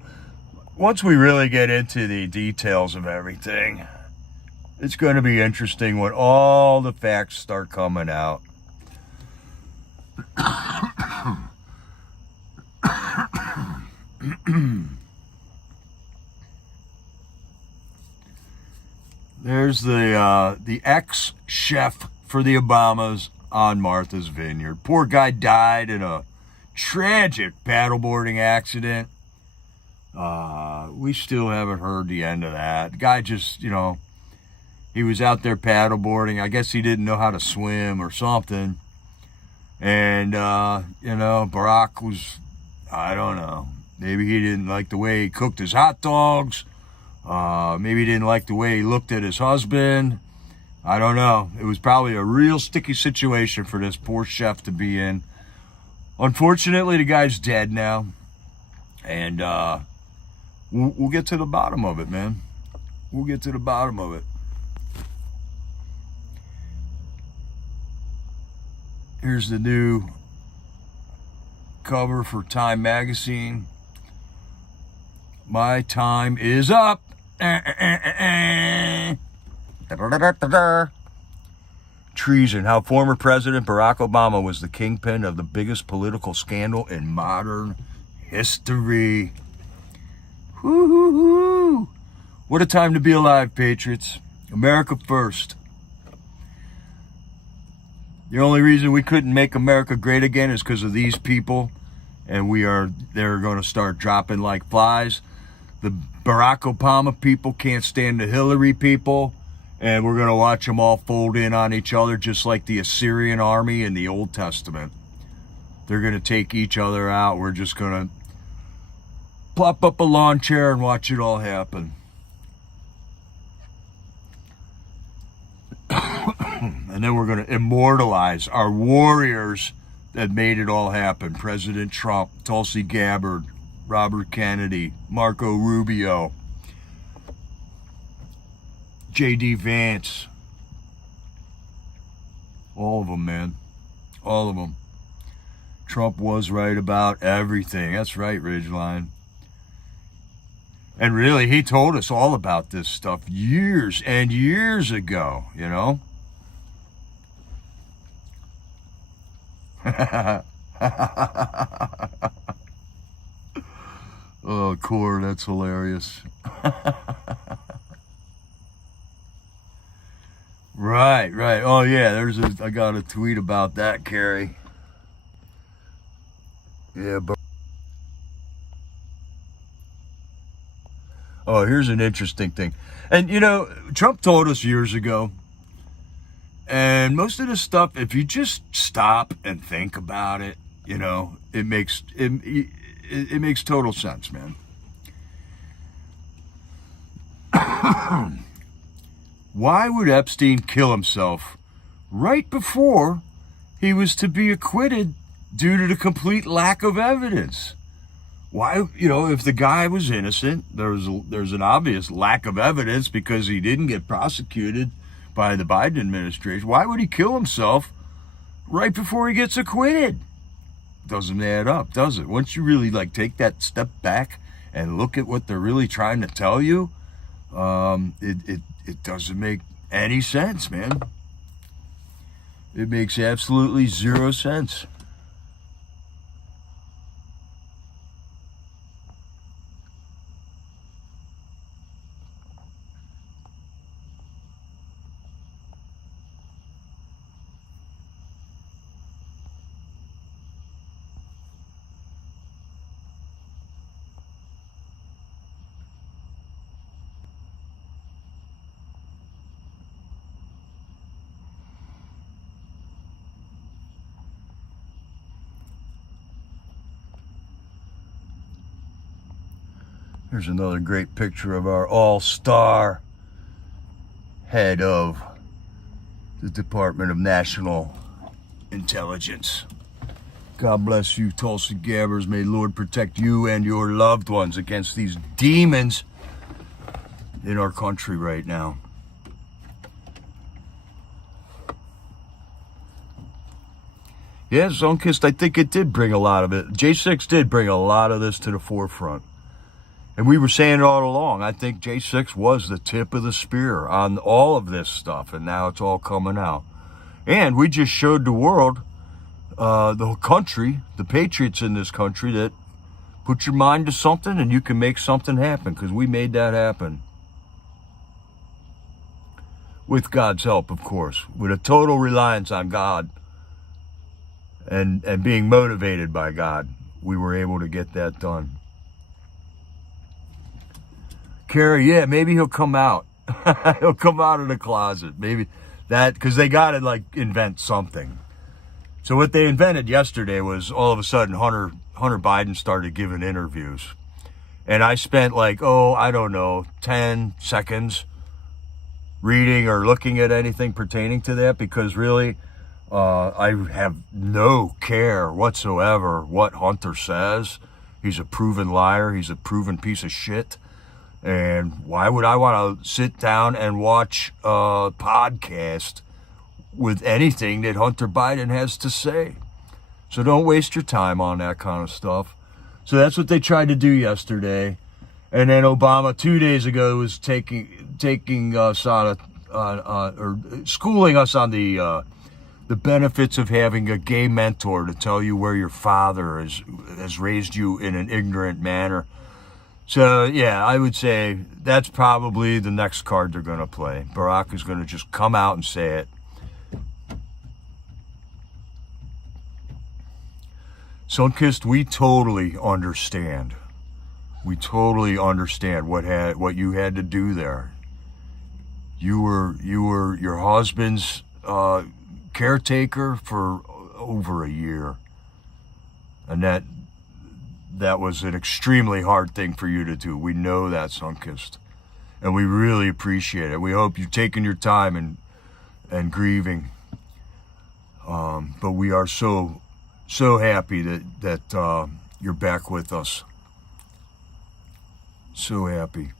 once we really get into the details of everything, it's going to be interesting when all the facts start coming out. There's the ex-chef for the Obamas on Martha's Vineyard. Poor guy died in a tragic paddleboarding accident. We still haven't heard the end of that. The guy just, you know, he was out there paddleboarding. I guess he didn't know how to swim or something. And, you know, Barack was, I don't know, maybe he didn't like the way he cooked his hot dogs. Maybe he didn't like the way he looked at his husband. I don't know. It was probably a real sticky situation for this poor chef to be in. Unfortunately, the guy's dead now. And we'll get to the bottom of it, man. We'll get to the bottom of it. Here's the new cover for Time magazine. My time is up. Treason, how former President Barack Obama was the kingpin of the biggest political scandal in modern history. Woo-hoo-hoo. What a time to be alive, patriots. America first. The only reason we couldn't make America great again is because of these people, and they're going to start dropping like flies. The Barack Obama people can't stand the Hillary people, and we're going to watch them all fold in on each other just like the Assyrian army in the Old Testament. They're going to take each other out. We're just going to plop up a lawn chair and watch it all happen. And then we're going to immortalize our warriors that made it all happen. President Trump, Tulsi Gabbard, Robert Kennedy, Marco Rubio, J.D. Vance. All of them, man. All of them. Trump was right about everything. That's right, Ridgeline. And really, he told us all about this stuff years and years ago, you know? Oh, Core, that's hilarious. Right. Oh, yeah, I got a tweet about that, Carrie. Yeah, but... Oh, here's an interesting thing. And, you know, Trump told us years ago, and most of this stuff, if you just stop and think about it, you know, it makes total sense, man. Why would Epstein kill himself right before he was to be acquitted due to the complete lack of evidence? Why, you know, if the guy was innocent, there's an obvious lack of evidence because he didn't get prosecuted by the Biden administration. Why would he kill himself right before he gets acquitted? Doesn't add up, does it? Once you really take that step back and look at what they're really trying to tell you, it doesn't make any sense, man. It makes absolutely zero sense. Here's another great picture of our all-star head of the Department of National Intelligence. God bless you, Tulsi Gabbers. May Lord protect you and your loved ones against these demons in our country right now. Yeah, Sunkist, I think it did bring a lot of it. J6 did bring a lot of this to the forefront. And we were saying it all along. I think J6 was the tip of the spear on all of this stuff, and now it's all coming out. And we just showed the world, the whole country, the patriots in this country, that put your mind to something and you can make something happen, because we made that happen. With God's help, of course, with a total reliance on God and being motivated by God, we were able to get that done. Kerry, yeah, maybe he'll come out. He'll come out of the closet. Maybe that, because they got to like invent something. So what they invented yesterday was all of a sudden Hunter Biden started giving interviews. And I spent like, I don't know, 10 seconds reading or looking at anything pertaining to that, because really I have no care whatsoever what Hunter says. He's a proven liar. He's a proven piece of shit. And why would I want to sit down and watch a podcast with anything that Hunter Biden has to say? So don't waste your time on that kind of stuff. So that's what they tried to do yesterday. And then Obama 2 days ago was taking us on or schooling us on the benefits of having a gay mentor to tell you where your father has raised you in an ignorant manner. So yeah, I would say that's probably the next card they're going to play. Barack is going to just come out and say it. Sunkist, we totally understand. We totally understand what you had to do there. You were your husband's caretaker for over a year, and that was an extremely hard thing for you to do. We know that, Sunkist, and we really appreciate it. We hope you've taken your time and grieving, but we are so happy that you're back with us. So happy.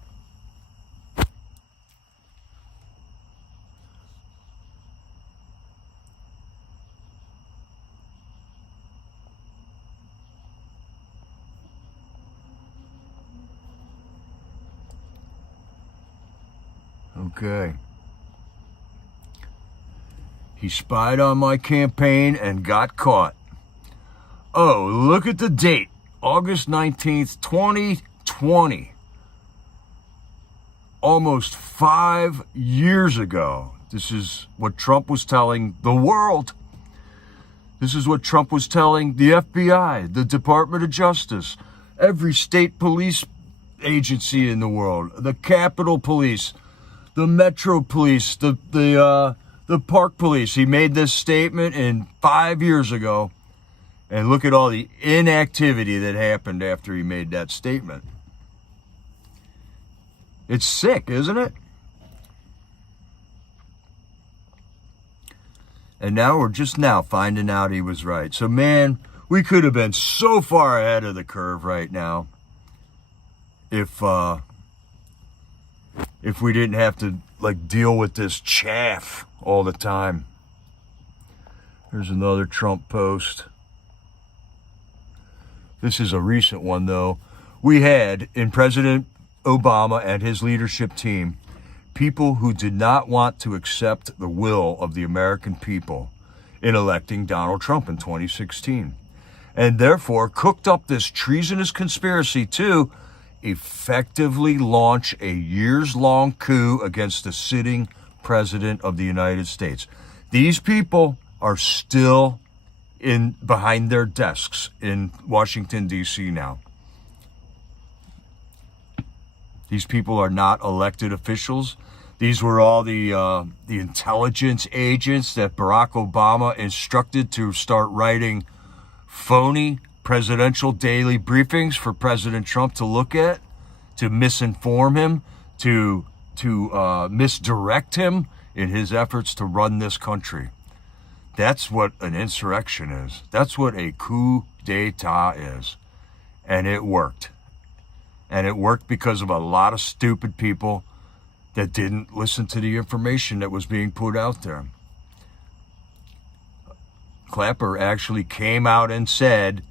Okay. He spied on my campaign and got caught. Oh, look at the date. August 19th, 2020. Almost 5 years ago. This is what Trump was telling the world. This is what Trump was telling the FBI, the Department of Justice, every state police agency in the world, the Capitol Police, the Metro Police, the Park Police. He made this statement 5 years ago, and look at all the inactivity that happened after he made that statement. It's sick, isn't it? And now we're just now finding out he was right. So man, we could have been so far ahead of the curve right now if we didn't have to like deal with this chaff all the time. There's another Trump post. This is a recent one though. We had in President Obama and his leadership team people who did not want to accept the will of the American people in electing Donald Trump in 2016, and therefore cooked up this treasonous conspiracy to effectively launch a years-long coup against the sitting president of the United States. These people are still behind their desks in Washington, D.C. now. These people are not elected officials. These were all the intelligence agents that Barack Obama instructed to start writing phony presidential daily briefings for President Trump to look at, to misinform him, to misdirect him in his efforts to run this country. That's what an insurrection is. That's what a coup d'etat is. And it worked. And it worked because of a lot of stupid people that didn't listen to the information that was being put out there. Clapper actually came out and said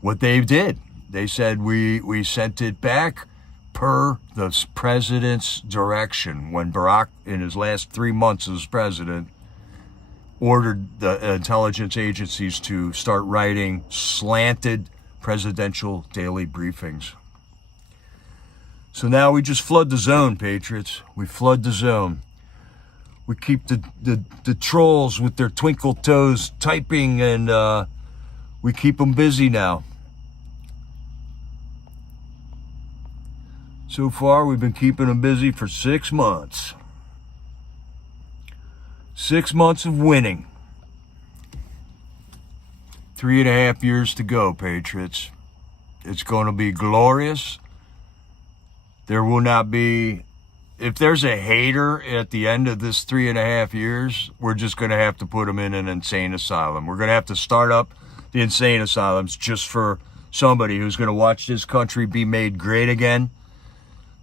what they did. They said, we sent it back per the president's direction when Barack, in his last 3 months as president, ordered the intelligence agencies to start writing slanted presidential daily briefings. So now we just flood the zone, patriots. We flood the zone. We keep the trolls with their twinkle toes typing, and we keep them busy now. So far, we've been keeping them busy for 6 months. 6 months of winning. 3.5 years to go, patriots. It's going to be glorious. There will not be, if there's a hater at the end of this 3.5 years, we're just going to have to put them in an insane asylum. We're going to have to start up the insane asylums just for somebody who's going to watch this country be made great again,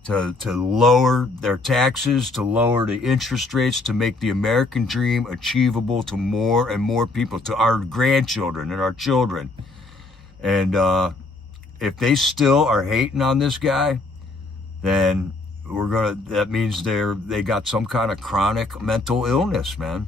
to lower their taxes, to lower the interest rates, to make the American dream achievable to more and more people, to our grandchildren and our children. And if they still are hating on this guy, then that means they got some kind of chronic mental illness, man.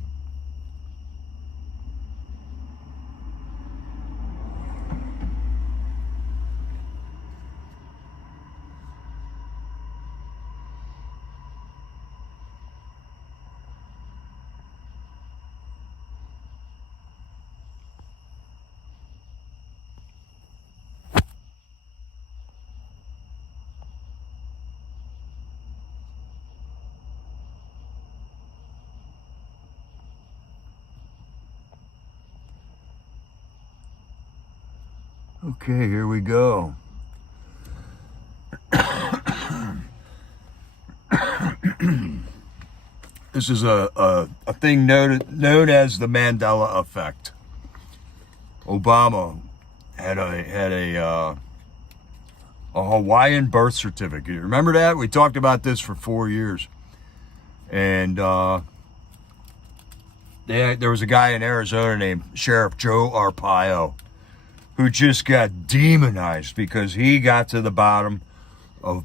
Okay, here we go. This is a thing known as the Mandela effect. Obama had a Hawaiian birth certificate. Remember that? We talked about this for 4 years. And there was a guy in Arizona named Sheriff Joe Arpaio, who just got demonized because he got to the bottom of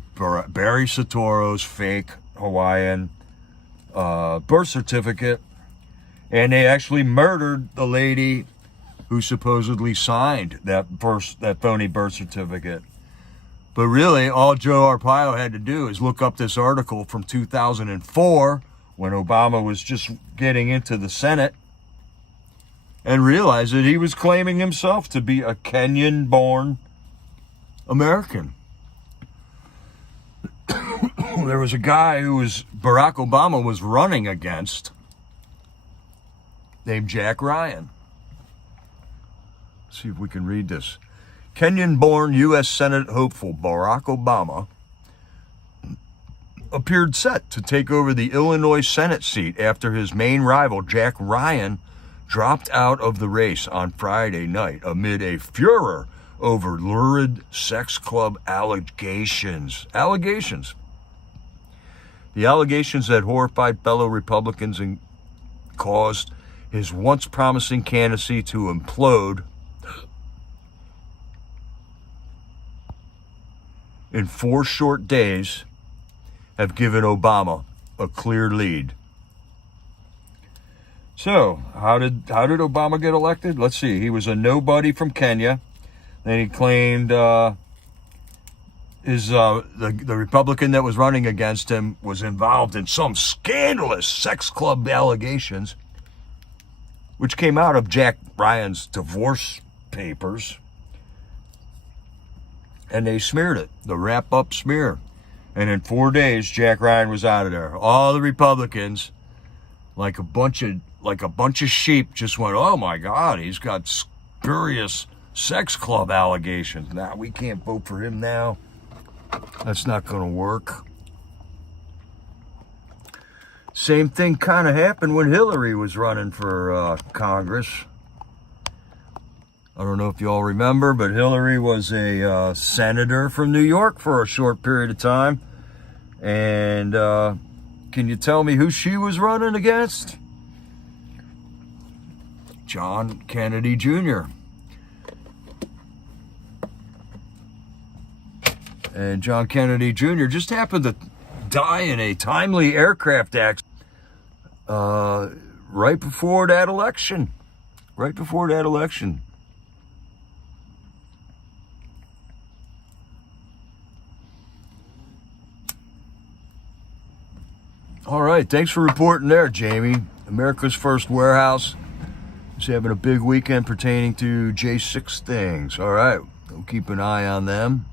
Barry Soetoro's fake Hawaiian birth certificate, and they actually murdered the lady who supposedly signed that phony birth certificate. But really, all Joe Arpaio had to do is look up this article from 2004, when Obama was just getting into the Senate, and realize that he was claiming himself to be a Kenyan-born American. There was a guy who Barack Obama was running against, named Jack Ryan. Let's see if we can read this. Kenyan-born U.S. Senate hopeful Barack Obama appeared set to take over the Illinois Senate seat after his main rival, Jack Ryan, dropped out of the race on Friday night amid a furor over lurid sex club allegations. The allegations that horrified fellow Republicans and caused his once promising candidacy to implode in 4 short days have given Obama a clear lead. So, how did Obama get elected? Let's see. He was a nobody from Kenya. Then he claimed the Republican that was running against him was involved in some scandalous sex club allegations, which came out of Jack Ryan's divorce papers. And they smeared it, the wrap-up smear. And in 4 days, Jack Ryan was out of there. All the Republicans, like a bunch of sheep, just went, oh my God, he's got spurious sex club allegations. Nah, we can't vote for him now. That's not going to work. Same thing kind of happened when Hillary was running for Congress. I don't know if you all remember, but Hillary was a senator from New York for a short period of time. And can you tell me who she was running against? John Kennedy Jr. And John Kennedy Jr. just happened to die in a timely aircraft accident right before that election. Right before that election. All right, thanks for reporting there, Jamie. America's First Warehouse is having a big weekend pertaining to J6 things. All right, we'll keep an eye on them.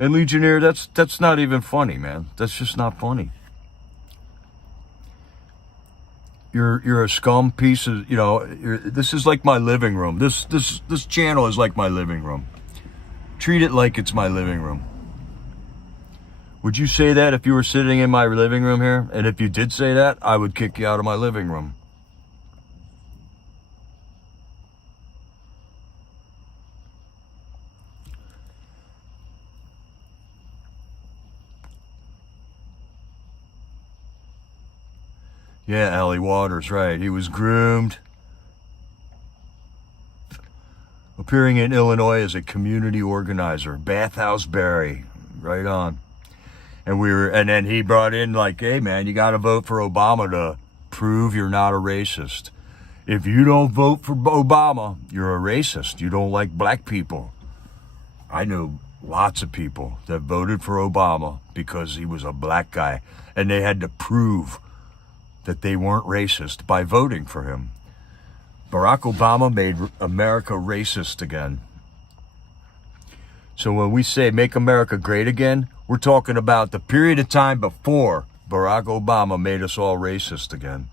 And Legionnaire, that's not even funny, man. That's just not funny. You're a scum piece of, this is like my living room. This channel is like my living room. Treat it like it's my living room. Would you say that if you were sitting in my living room here? And if you did say that, I would kick you out of my living room. Yeah, Allie Waters, right. He was groomed. Appearing in Illinois as a community organizer. Bathhouse Barry. Right on. And then he brought in like, hey man, you gotta vote for Obama to prove you're not a racist. If you don't vote for Obama, you're a racist. You don't like black people. I know lots of people that voted for Obama because he was a black guy. And they had to prove that they weren't racist by voting for him. Barack Obama made America racist again. So when we say make America great again, we're talking about the period of time before Barack Obama made us all racist again.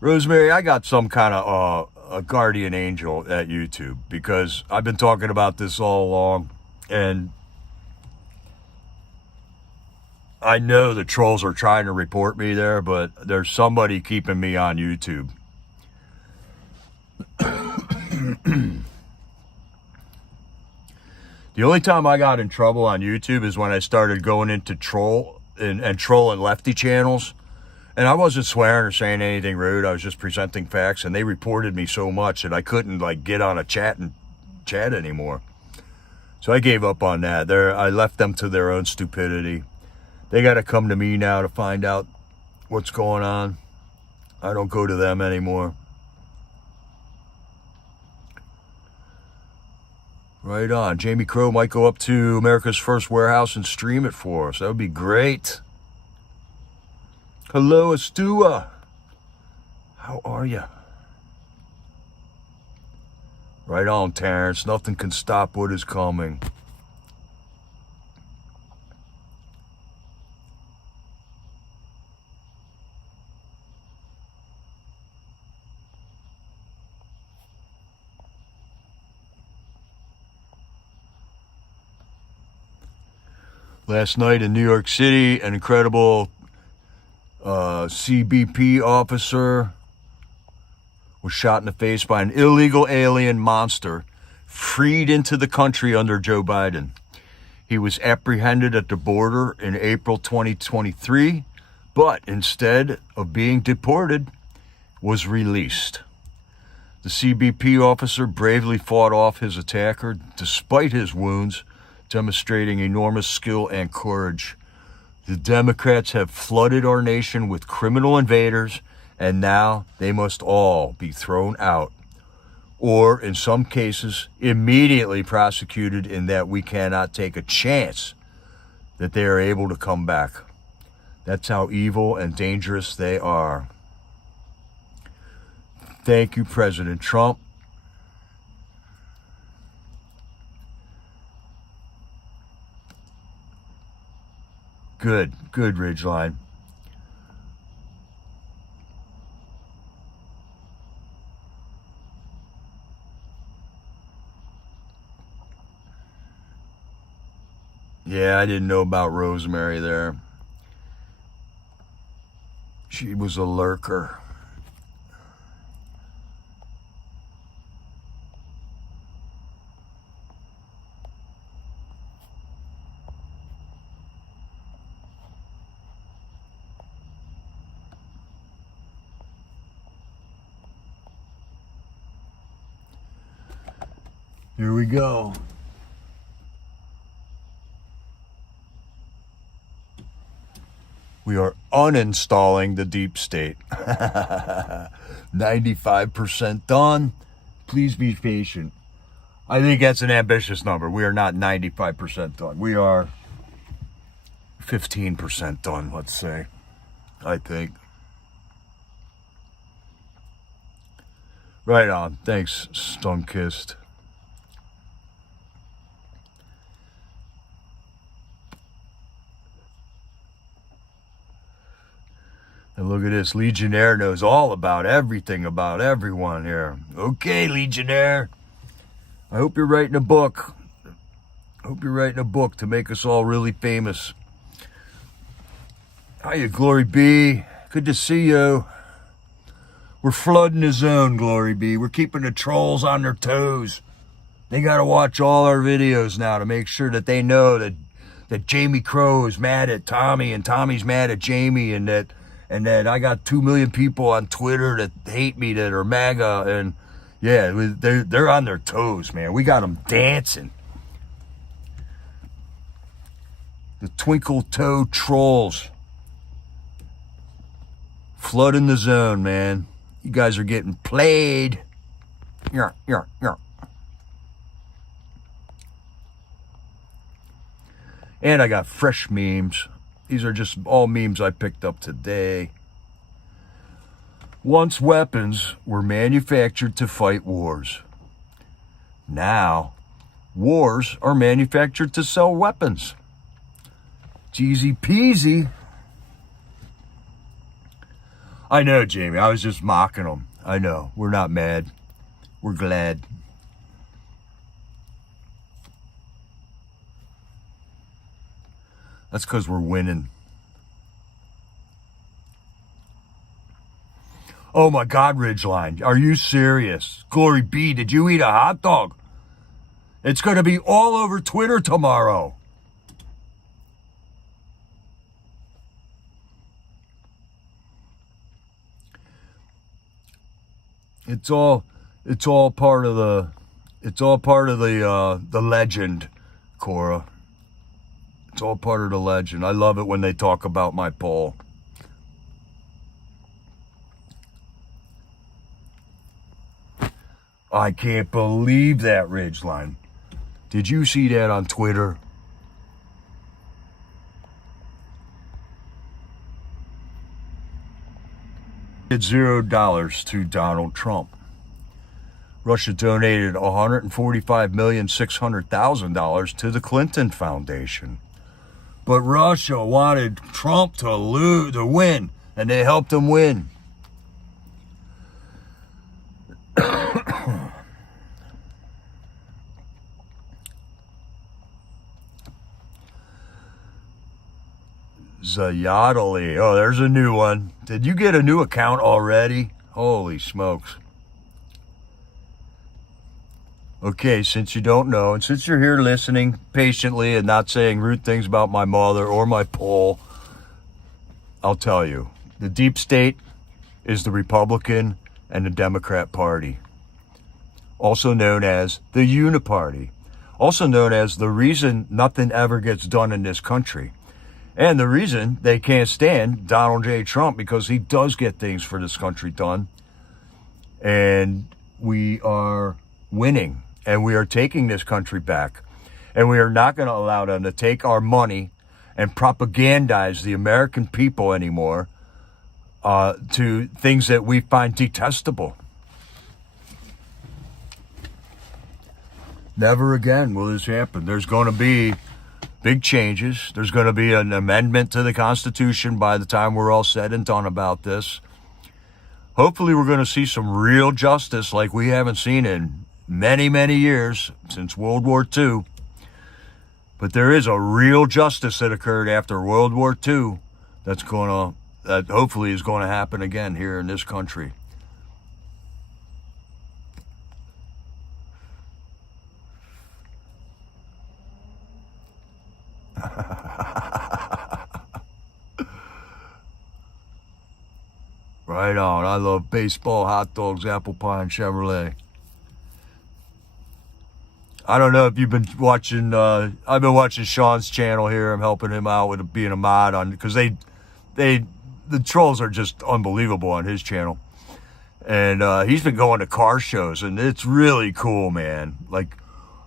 Rosemary, I got some kind of a guardian angel at YouTube because I've been talking about this all along, and I know the trolls are trying to report me there, but there's somebody keeping me on YouTube. The only time I got in trouble on YouTube is when I started going into troll and trolling lefty channels. And I wasn't swearing or saying anything rude. I was just presenting facts, and they reported me so much that I couldn't get on a chat and chat anymore. So I gave up on that. I left them to their own stupidity. They got to come to me now to find out what's going on. I don't go to them anymore. Right on. Jamie Crow might go up to America's First Warehouse and stream it for us. That would be great. Hello, Astua. How are you? Right on, Terrence. Nothing can stop what is coming. Last night in New York City, an incredible CBP officer was shot in the face by an illegal alien monster freed into the country under Joe Biden. He was apprehended at the border in April 2023, but instead of being deported, was released. The CBP officer bravely fought off his attacker despite his wounds, demonstrating enormous skill and courage. The Democrats have flooded our nation with criminal invaders, and now they must all be thrown out, or in some cases, immediately prosecuted, in that we cannot take a chance that they are able to come back. That's how evil and dangerous they are. Thank you, President Trump. Good Ridgeline. Yeah, I didn't know about Rosemary there. She was a lurker. Here we go. We are uninstalling the deep state. 95% done. Please be patient. I think that's an ambitious number. We are not 95% done. We are 15% done, let's say. I think. Right on. Thanks, Stonekist. And look at this. Legionnaire knows all about everything about everyone here. Okay, Legionnaire. I hope you're writing a book. I hope you're writing a book to make us all really famous. Hiya, Glory B. Good to see you. We're flooding the zone, Glory B. We're keeping the trolls on their toes. They got to watch all our videos now to make sure that they know that Jamie Crow is mad at Tommy and Tommy's mad at Jamie, and that I got 2 million people on Twitter that hate me, that are MAGA, and yeah, they're on their toes, man. We got them dancing. The twinkle toe trolls. Flooding the zone, man. You guys are getting played. Yeah. And I got fresh memes. These are just all memes I picked up today. Once weapons were manufactured to fight wars. Now, wars are manufactured to sell weapons. It's easy peasy. I know, Jamie. I was just mocking them. I know. We're not mad. We're glad. That's because we're winning. Oh my God, Ridgeline. Are you serious? Glory B, did you eat a hot dog? It's going to be all over Twitter tomorrow. It's all part of the legend, Cora. It's all part of the legend. I love it when they talk about my poll. I can't believe that, Ridgeline. Did you see that on Twitter? It's $0 to Donald Trump. Russia donated $145,600,000 to the Clinton Foundation. But Russia wanted Trump to win, and they helped him win. Zayadali. Oh, there's a new one. Did you get a new account already? Holy smokes. Okay, since you don't know, and since you're here listening patiently and not saying rude things about my mother or my poll, I'll tell you. The deep state is the Republican and the Democrat Party, also known as the Uniparty, also known as the reason nothing ever gets done in this country. And the reason they can't stand Donald J. Trump, because he does get things for this country done. And we are winning. And we are taking this country back. And we are not going to allow them to take our money and propagandize the American people anymore to things that we find detestable. Never again will this happen. There's going to be big changes. There's going to be an amendment to the Constitution by the time we're all said and done about this. Hopefully we're going to see some real justice like we haven't seen in many, many years, since World War II. But there is a real justice that occurred after World War II that hopefully is going to happen again here in this country. Right on. I love baseball, hot dogs, apple pie, and Chevrolet. I don't know if you've been watching, I've been watching Sean's channel here. I'm helping him out with being a mod on, because the trolls are just unbelievable on his channel. And he's been going to car shows, and it's really cool, man. Like,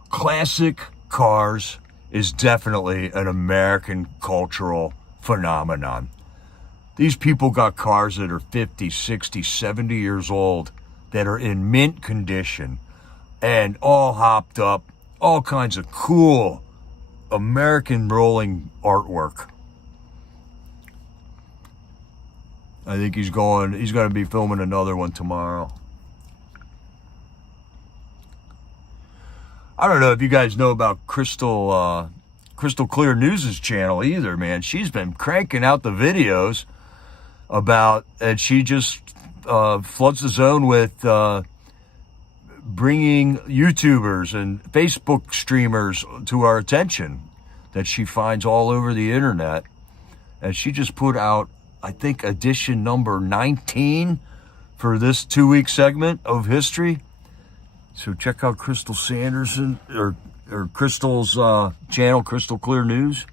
classic cars is definitely an American cultural phenomenon. These people got cars that are 50, 60, 70 years old that are in mint condition and all hopped up, all kinds of cool American rolling artwork. I think he's going to be filming another one tomorrow. I don't know if you guys know about Crystal Clear News' channel either, man. She's been cranking out the videos about, and she just floods the zone with bringing YouTubers and Facebook streamers to our attention that she finds all over the internet. And she just put out, I think, edition number 19 for this 2-week segment of history. So check out Crystal Sanderson, or Crystal's channel, Crystal Clear News.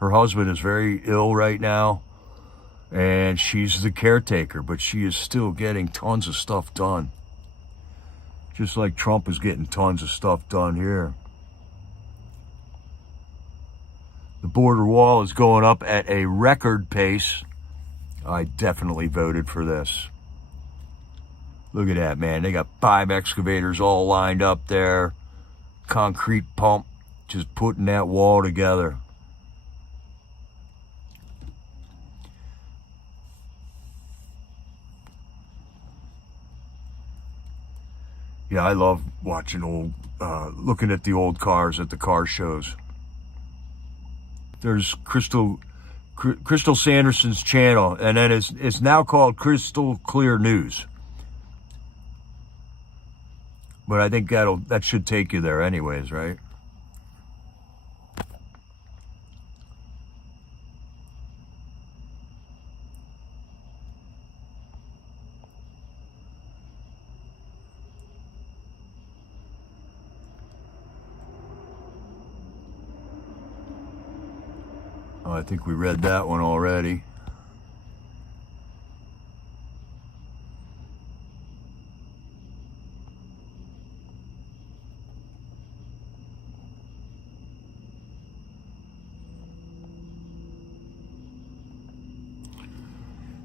Her husband is very ill right now, and she's the caretaker, but she is still getting tons of stuff done. Just like Trump is getting tons of stuff done here. The border wall is going up at a record pace. I definitely voted for this. Look at that, man. They got 5 excavators all lined up there. Concrete pump, just putting that wall together. Yeah, I love watching looking at the old cars at the car shows. There's Crystal Sanderson's channel, and then it's now called Crystal Clear News. But I think that should take you there anyways, right? Oh, I think we read that one already.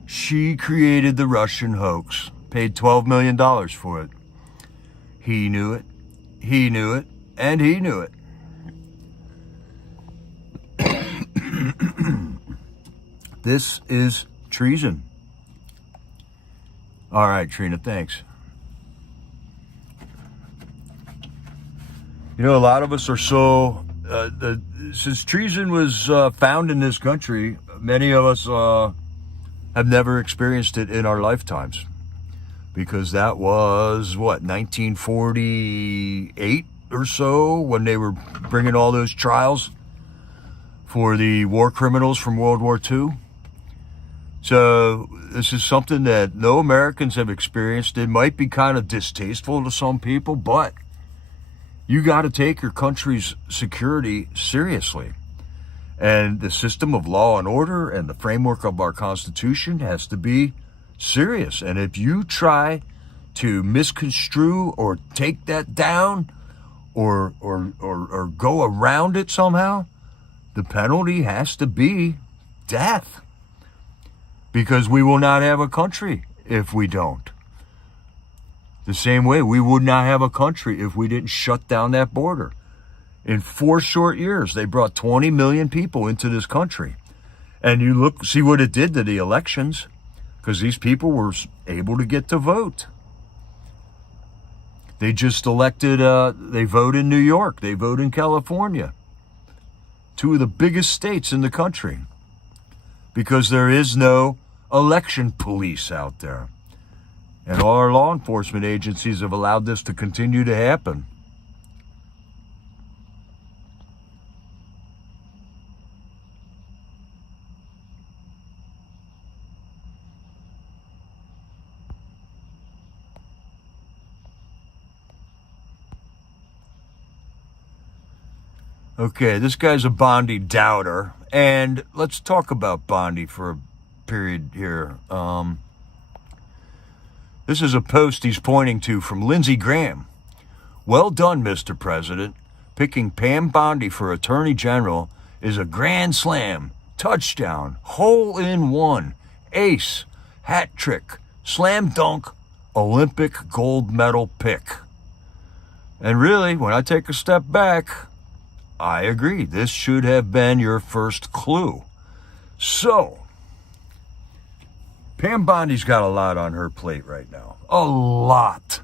She created the Russian hoax, paid $12 million for it. He knew it, and he knew it. This is treason. All right, Trina, thanks. You know, a lot of us are so, since treason was found in this country, many of us have never experienced it in our lifetimes. Because that was, 1948 or so, when they were bringing all those trials for the war criminals from World War II. So this is something that no Americans have experienced. It might be kind of distasteful to some people, but you got to take your country's security seriously. And the system of law and order and the framework of our Constitution has to be serious. And if you try to misconstrue or take that down or go around it somehow, the penalty has to be death. Because we will not have a country if we don't. The same way we would not have a country if we didn't shut down that border. In 4 short years, they brought 20 million people into this country. And you see what it did to the elections, because these people were able to get to vote. They just elected, they vote in New York, they vote in California. 2 of the biggest states in the country. Because there is no election police out there. And all our law enforcement agencies have allowed this to continue to happen. Okay, this guy's a Bondi doubter, and let's talk about Bondi for a period here. This is a post he's pointing to from Lindsey Graham. Well done, Mr. President. Picking Pam Bondi for Attorney General is a grand slam, touchdown, hole-in-one, ace, hat trick, slam dunk, Olympic gold medal pick. And really, when I take a step back, I agree. This should have been your first clue. So, Pam Bondi's got a lot on her plate right now. A lot.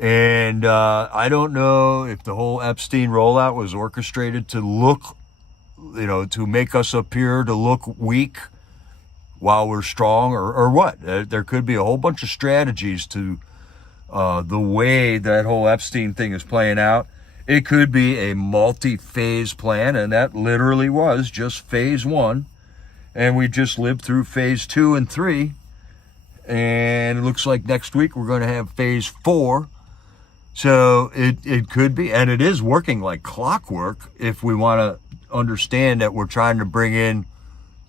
And I don't know if the whole Epstein rollout was orchestrated to look, to make us appear to look weak while we're strong or what. There could be a whole bunch of strategies to the way that whole Epstein thing is playing out. It could be a multi-phase plan, and that literally was just phase 1. And we just lived through phase 2 and 3. And it looks like next week we're going to have phase 4. So it could be, and it is working like clockwork if we want to understand that we're trying to bring in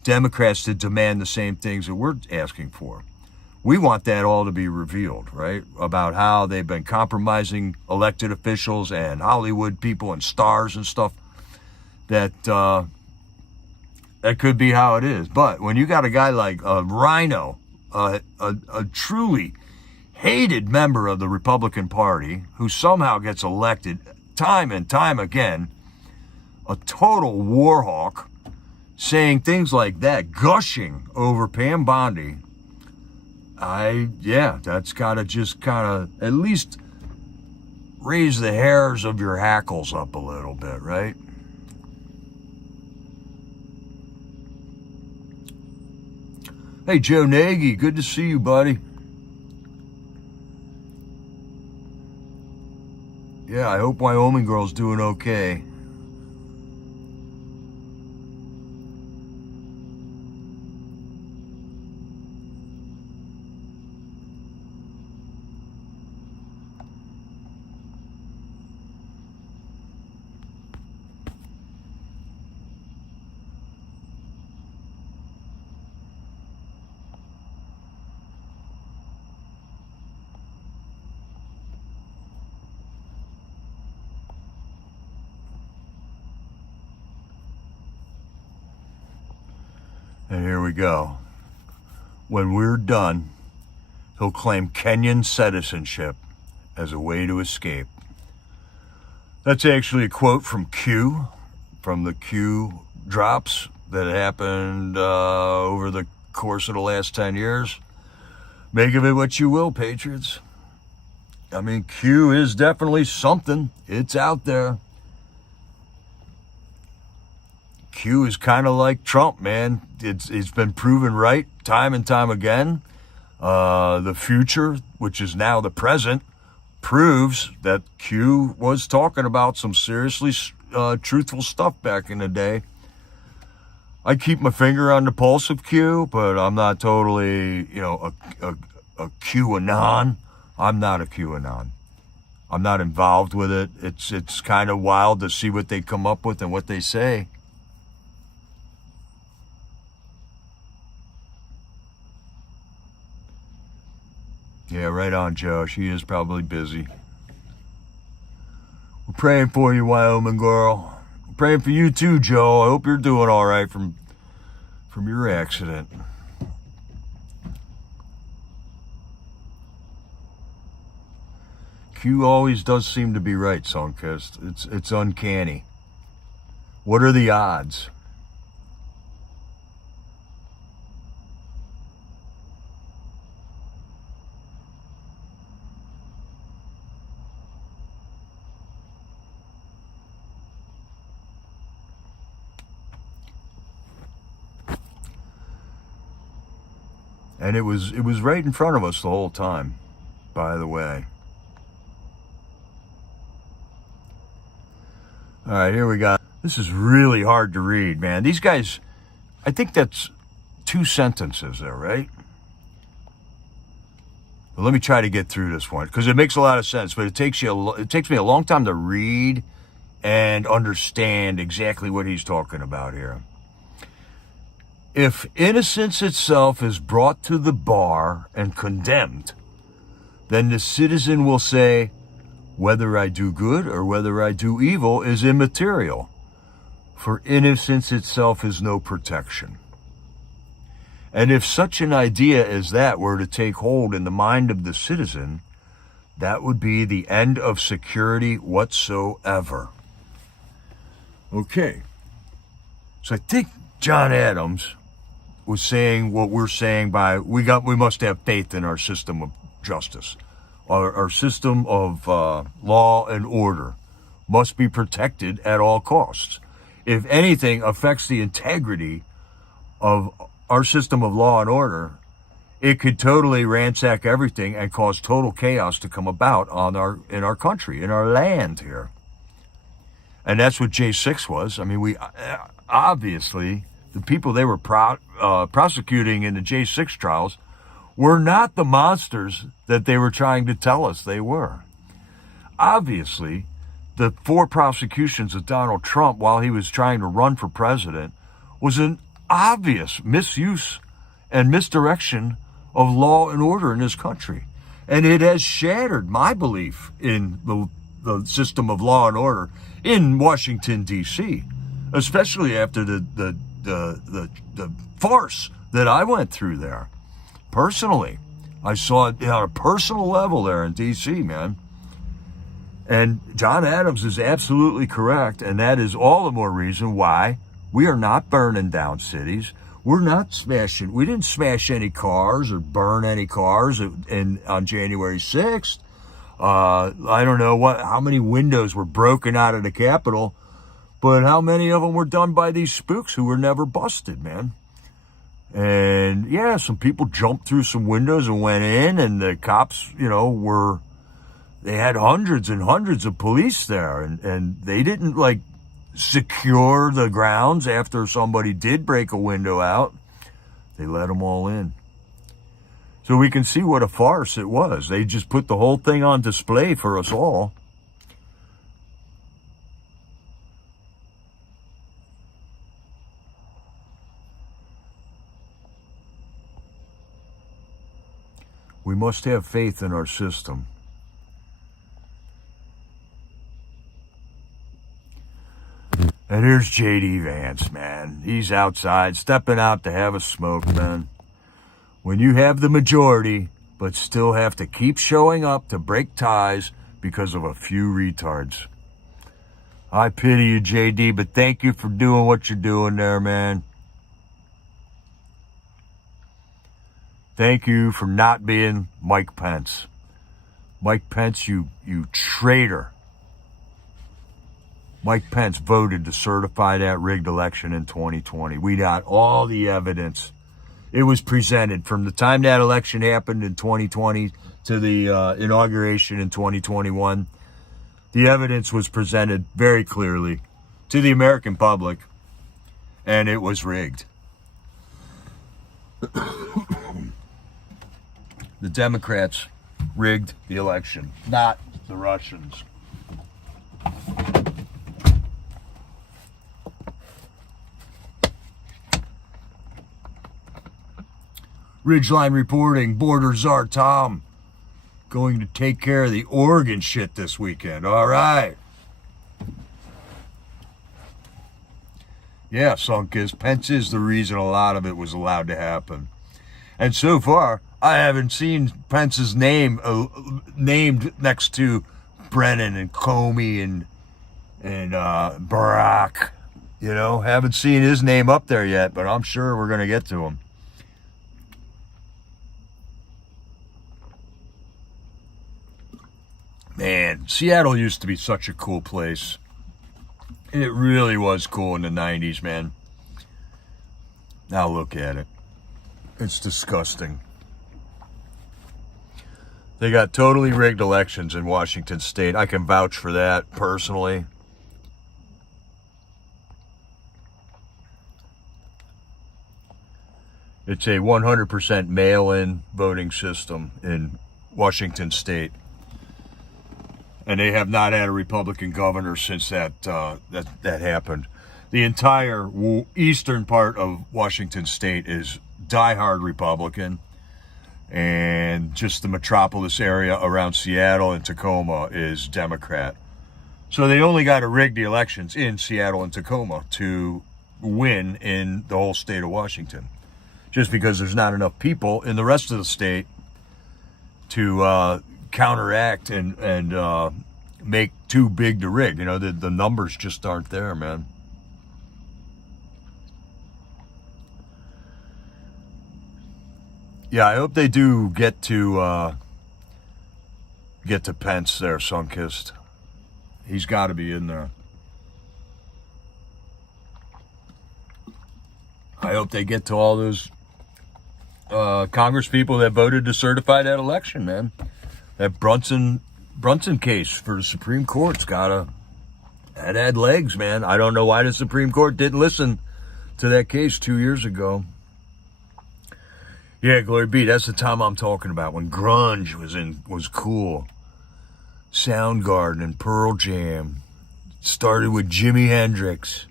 Democrats to demand the same things that we're asking for. We want that all to be revealed, right? About how they've been compromising elected officials and Hollywood people and stars and stuff. That could be how it is. But when you got a guy like Rhino, a truly hated member of the Republican Party, who somehow gets elected time and time again, a total war hawk, saying things like that, gushing over Pam Bondi, that's got to just kind of at least raise the hairs of your hackles up a little bit, right? Hey, Joe Nagy, good to see you, buddy. Yeah, I hope Wyoming girl's doing okay. And here we go. When we're done, he'll claim Kenyan citizenship as a way to escape. That's actually a quote from Q, from the Q drops that happened over the course of the last 10 years. Make of it what you will, Patriots. I mean, Q is definitely something. It's out there. Q is kind of like Trump, man. It's been proven right time and time again. The future, which is now the present, proves that Q was talking about some seriously truthful stuff back in the day. I keep my finger on the pulse of Q, but I'm not totally, a QAnon. I'm not a QAnon. I'm not involved with it. It's kind of wild to see what they come up with and what they say. Yeah, right on, Joe. She is probably busy. We're praying for you, Wyoming girl. We're praying for you too, Joe. I hope you're doing all right from your accident. Q always does seem to be right, Sunkist. It's uncanny. What are the odds? And it was right in front of us the whole time, by the way. All right, here we go. This is really hard to read, man. These guys, I think that's 2 sentences there, right? But let me try to get through this one because it makes a lot of sense, but it takes me a long time to read and understand exactly what he's talking about here. If innocence itself is brought to the bar and condemned, then the citizen will say, whether I do good or whether I do evil is immaterial, for innocence itself is no protection. And if such an idea as that were to take hold in the mind of the citizen, that would be the end of security whatsoever. Okay. So I think John Adams was saying what we're saying by we must have faith in our system of justice. Our system of law and order must be protected at all costs. If anything affects the integrity of our system of law and order, it could totally ransack everything and cause total chaos to come about in our country, in our land here. And that's what J6 was. I mean, we obviously, the people they were prosecuting in the J6 trials were not the monsters that they were trying to tell us they were. Obviously, the 4 prosecutions of Donald Trump while he was trying to run for president was an obvious misuse and misdirection of law and order in this country. And it has shattered my belief in the system of law and order in Washington, D.C., especially after the farce that I went through there. Personally, I saw it on a personal level there in D.C., man. And John Adams is absolutely correct, and that is all the more reason why we are not burning down cities. We're not smashing. We didn't smash any cars or burn any cars on January 6th. I don't know how many windows were broken out of the Capitol, but how many of them were done by these spooks who were never busted, man? And yeah, some people jumped through some windows and went in, and the cops, they had hundreds and hundreds of police there, and they didn't secure the grounds after somebody did break a window out. They let them all in. So we can see what a farce it was. They just put the whole thing on display for us all. We must have faith in our system. And here's J.D. Vance, man. He's outside, stepping out to have a smoke, man. When you have the majority, but still have to keep showing up to break ties because of a few retards. I pity you, J.D., but thank you for doing what you're doing there, man. Thank you for not being Mike Pence. Mike Pence, you traitor. Mike Pence voted to certify that rigged election in 2020. We got all the evidence. It was presented from the time that election happened in 2020 to the inauguration in 2021. The evidence was presented very clearly to the American public, and it was rigged. The Democrats rigged the election, not the Russians. Ridgeline reporting, Border Czar Tom going to take care of the Oregon shit this weekend. All right. Yeah, Sunkist, Pence is the reason a lot of it was allowed to happen. And so far, I haven't seen Pence's name named next to Brennan and Comey and Barack. You know, haven't seen his name up there yet, but I'm sure we're going to get to him. Man, Seattle used to be such a cool place. It really was cool in the 90s, man. Now look at it. It's disgusting. They got totally rigged elections in Washington State. I can vouch for that personally. It's a 100% mail-in voting system in Washington State. And they have not had a Republican governor since that happened. The entire eastern part of Washington State is diehard Republican. And just the metropolis area around Seattle and Tacoma is Democrat. So they only got to rig the elections in Seattle and Tacoma to win in the whole state of Washington. Just because there's not enough people in the rest of the state to counteract and make too big to rig. You know, the numbers just aren't there, man. Yeah, I hope they do get to Pence there, Sunkist. He's got to be in there. I hope they get to all those Congress people that voted to certify that election, man. That Brunson case for the Supreme Court's that had legs, man. I don't know why the Supreme Court didn't listen to that case 2 years ago. Yeah, Glory be. That's the time I'm talking about, when grunge was cool. Soundgarden and Pearl Jam. Started with Jimi Hendrix.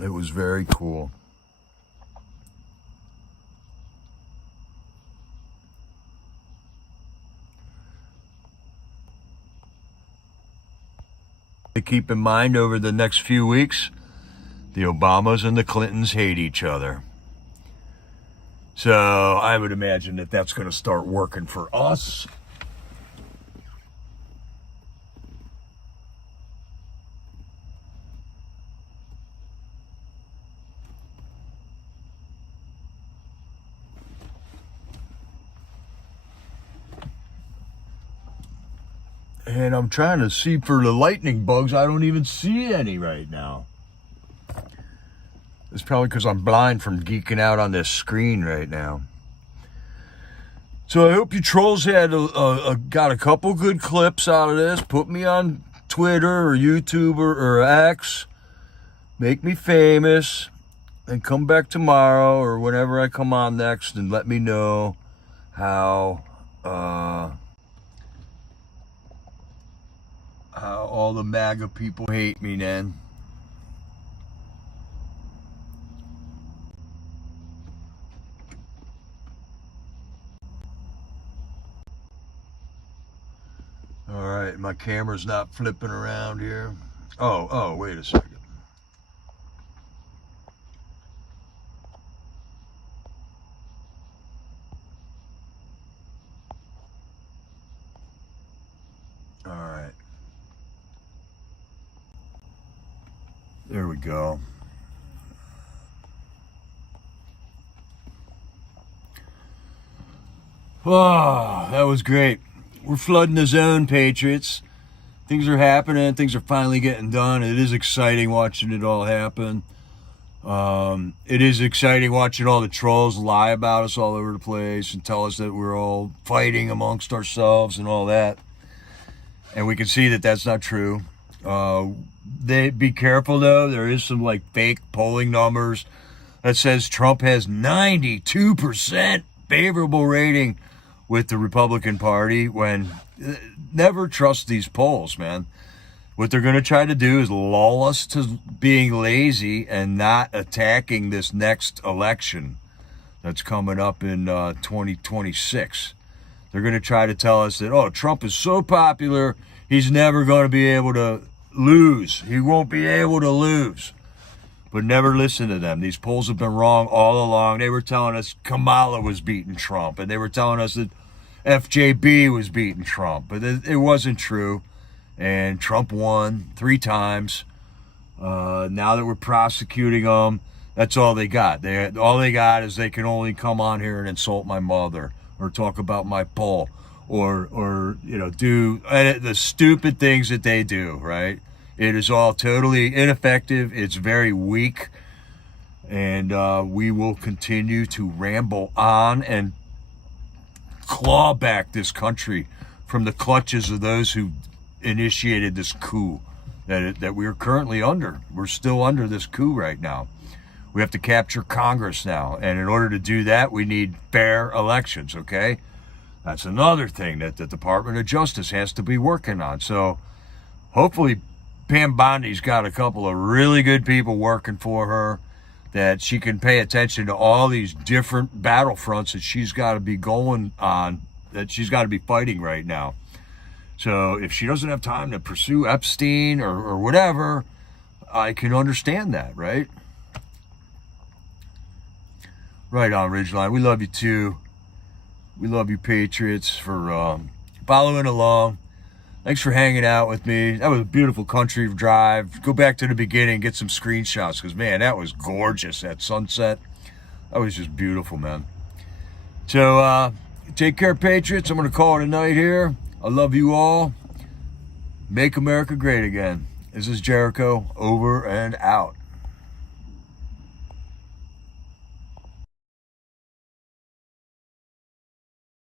It was very cool. To keep in mind, over the next few weeks, the Obamas and the Clintons hate each other. So I would imagine that that's going to start working for us. And I'm trying to see for the lightning bugs. I don't even see any right now. It's probably because I'm blind from geeking out on this screen right now. So I hope you trolls had got a couple good clips out of this. Put me on Twitter or YouTube or X. Make me famous. And come back tomorrow or whenever I come on next and let me know how all the MAGA people hate me then. All right, my camera's not flipping around here. Oh, wait a second. All right. There we go. Oh, that was great. We're flooding the zone, Patriots. Things are happening. Things are finally getting done. It is exciting watching it all happen. It is exciting watching all the trolls lie about us all over the place and tell us that we're all fighting amongst ourselves and all that. And we can see that that's not true. Be careful, though. There is some fake polling numbers that says Trump has 92% favorable rating with the Republican Party, when never trust these polls, man. What they're going to try to do is lull us to being lazy and not attacking this next election that's coming up in 2026. They're going to try to tell us that, Trump is so popular, he's never going to be able to lose. He won't be able to lose. But never listen to them. These polls have been wrong all along. They were telling us Kamala was beating Trump, and they were telling us that FJB was beating Trump, but it wasn't true. And Trump won 3 times. Now that we're prosecuting them, that's all they got. All they got is they can only come on here and insult my mother, or talk about my poll, or do the stupid things that they do, right? It is all totally ineffective. It's very weak. And we will continue to ramble on and claw back this country from the clutches of those who initiated this coup that we're currently under. We're still under this coup right now. We have to capture Congress now. And in order to do that, we need fair elections, okay? That's another thing that the Department of Justice has to be working on. So hopefully Pam Bondi's got a couple of really good people working for her, that she can pay attention to all these different battlefronts that she's got to be going on, that she's got to be fighting right now. So if she doesn't have time to pursue Epstein or whatever, I can understand that, right? Right on, Ridgeline. We love you too. We love you, Patriots, for following along. Thanks for hanging out with me. That was a beautiful country drive. Go back to the beginning, get some screenshots, because, man, that was gorgeous, that sunset. That was just beautiful, man. So, take care, Patriots. I'm going to call it a night here. I love you all. Make America great again. This is Jericho, over and out.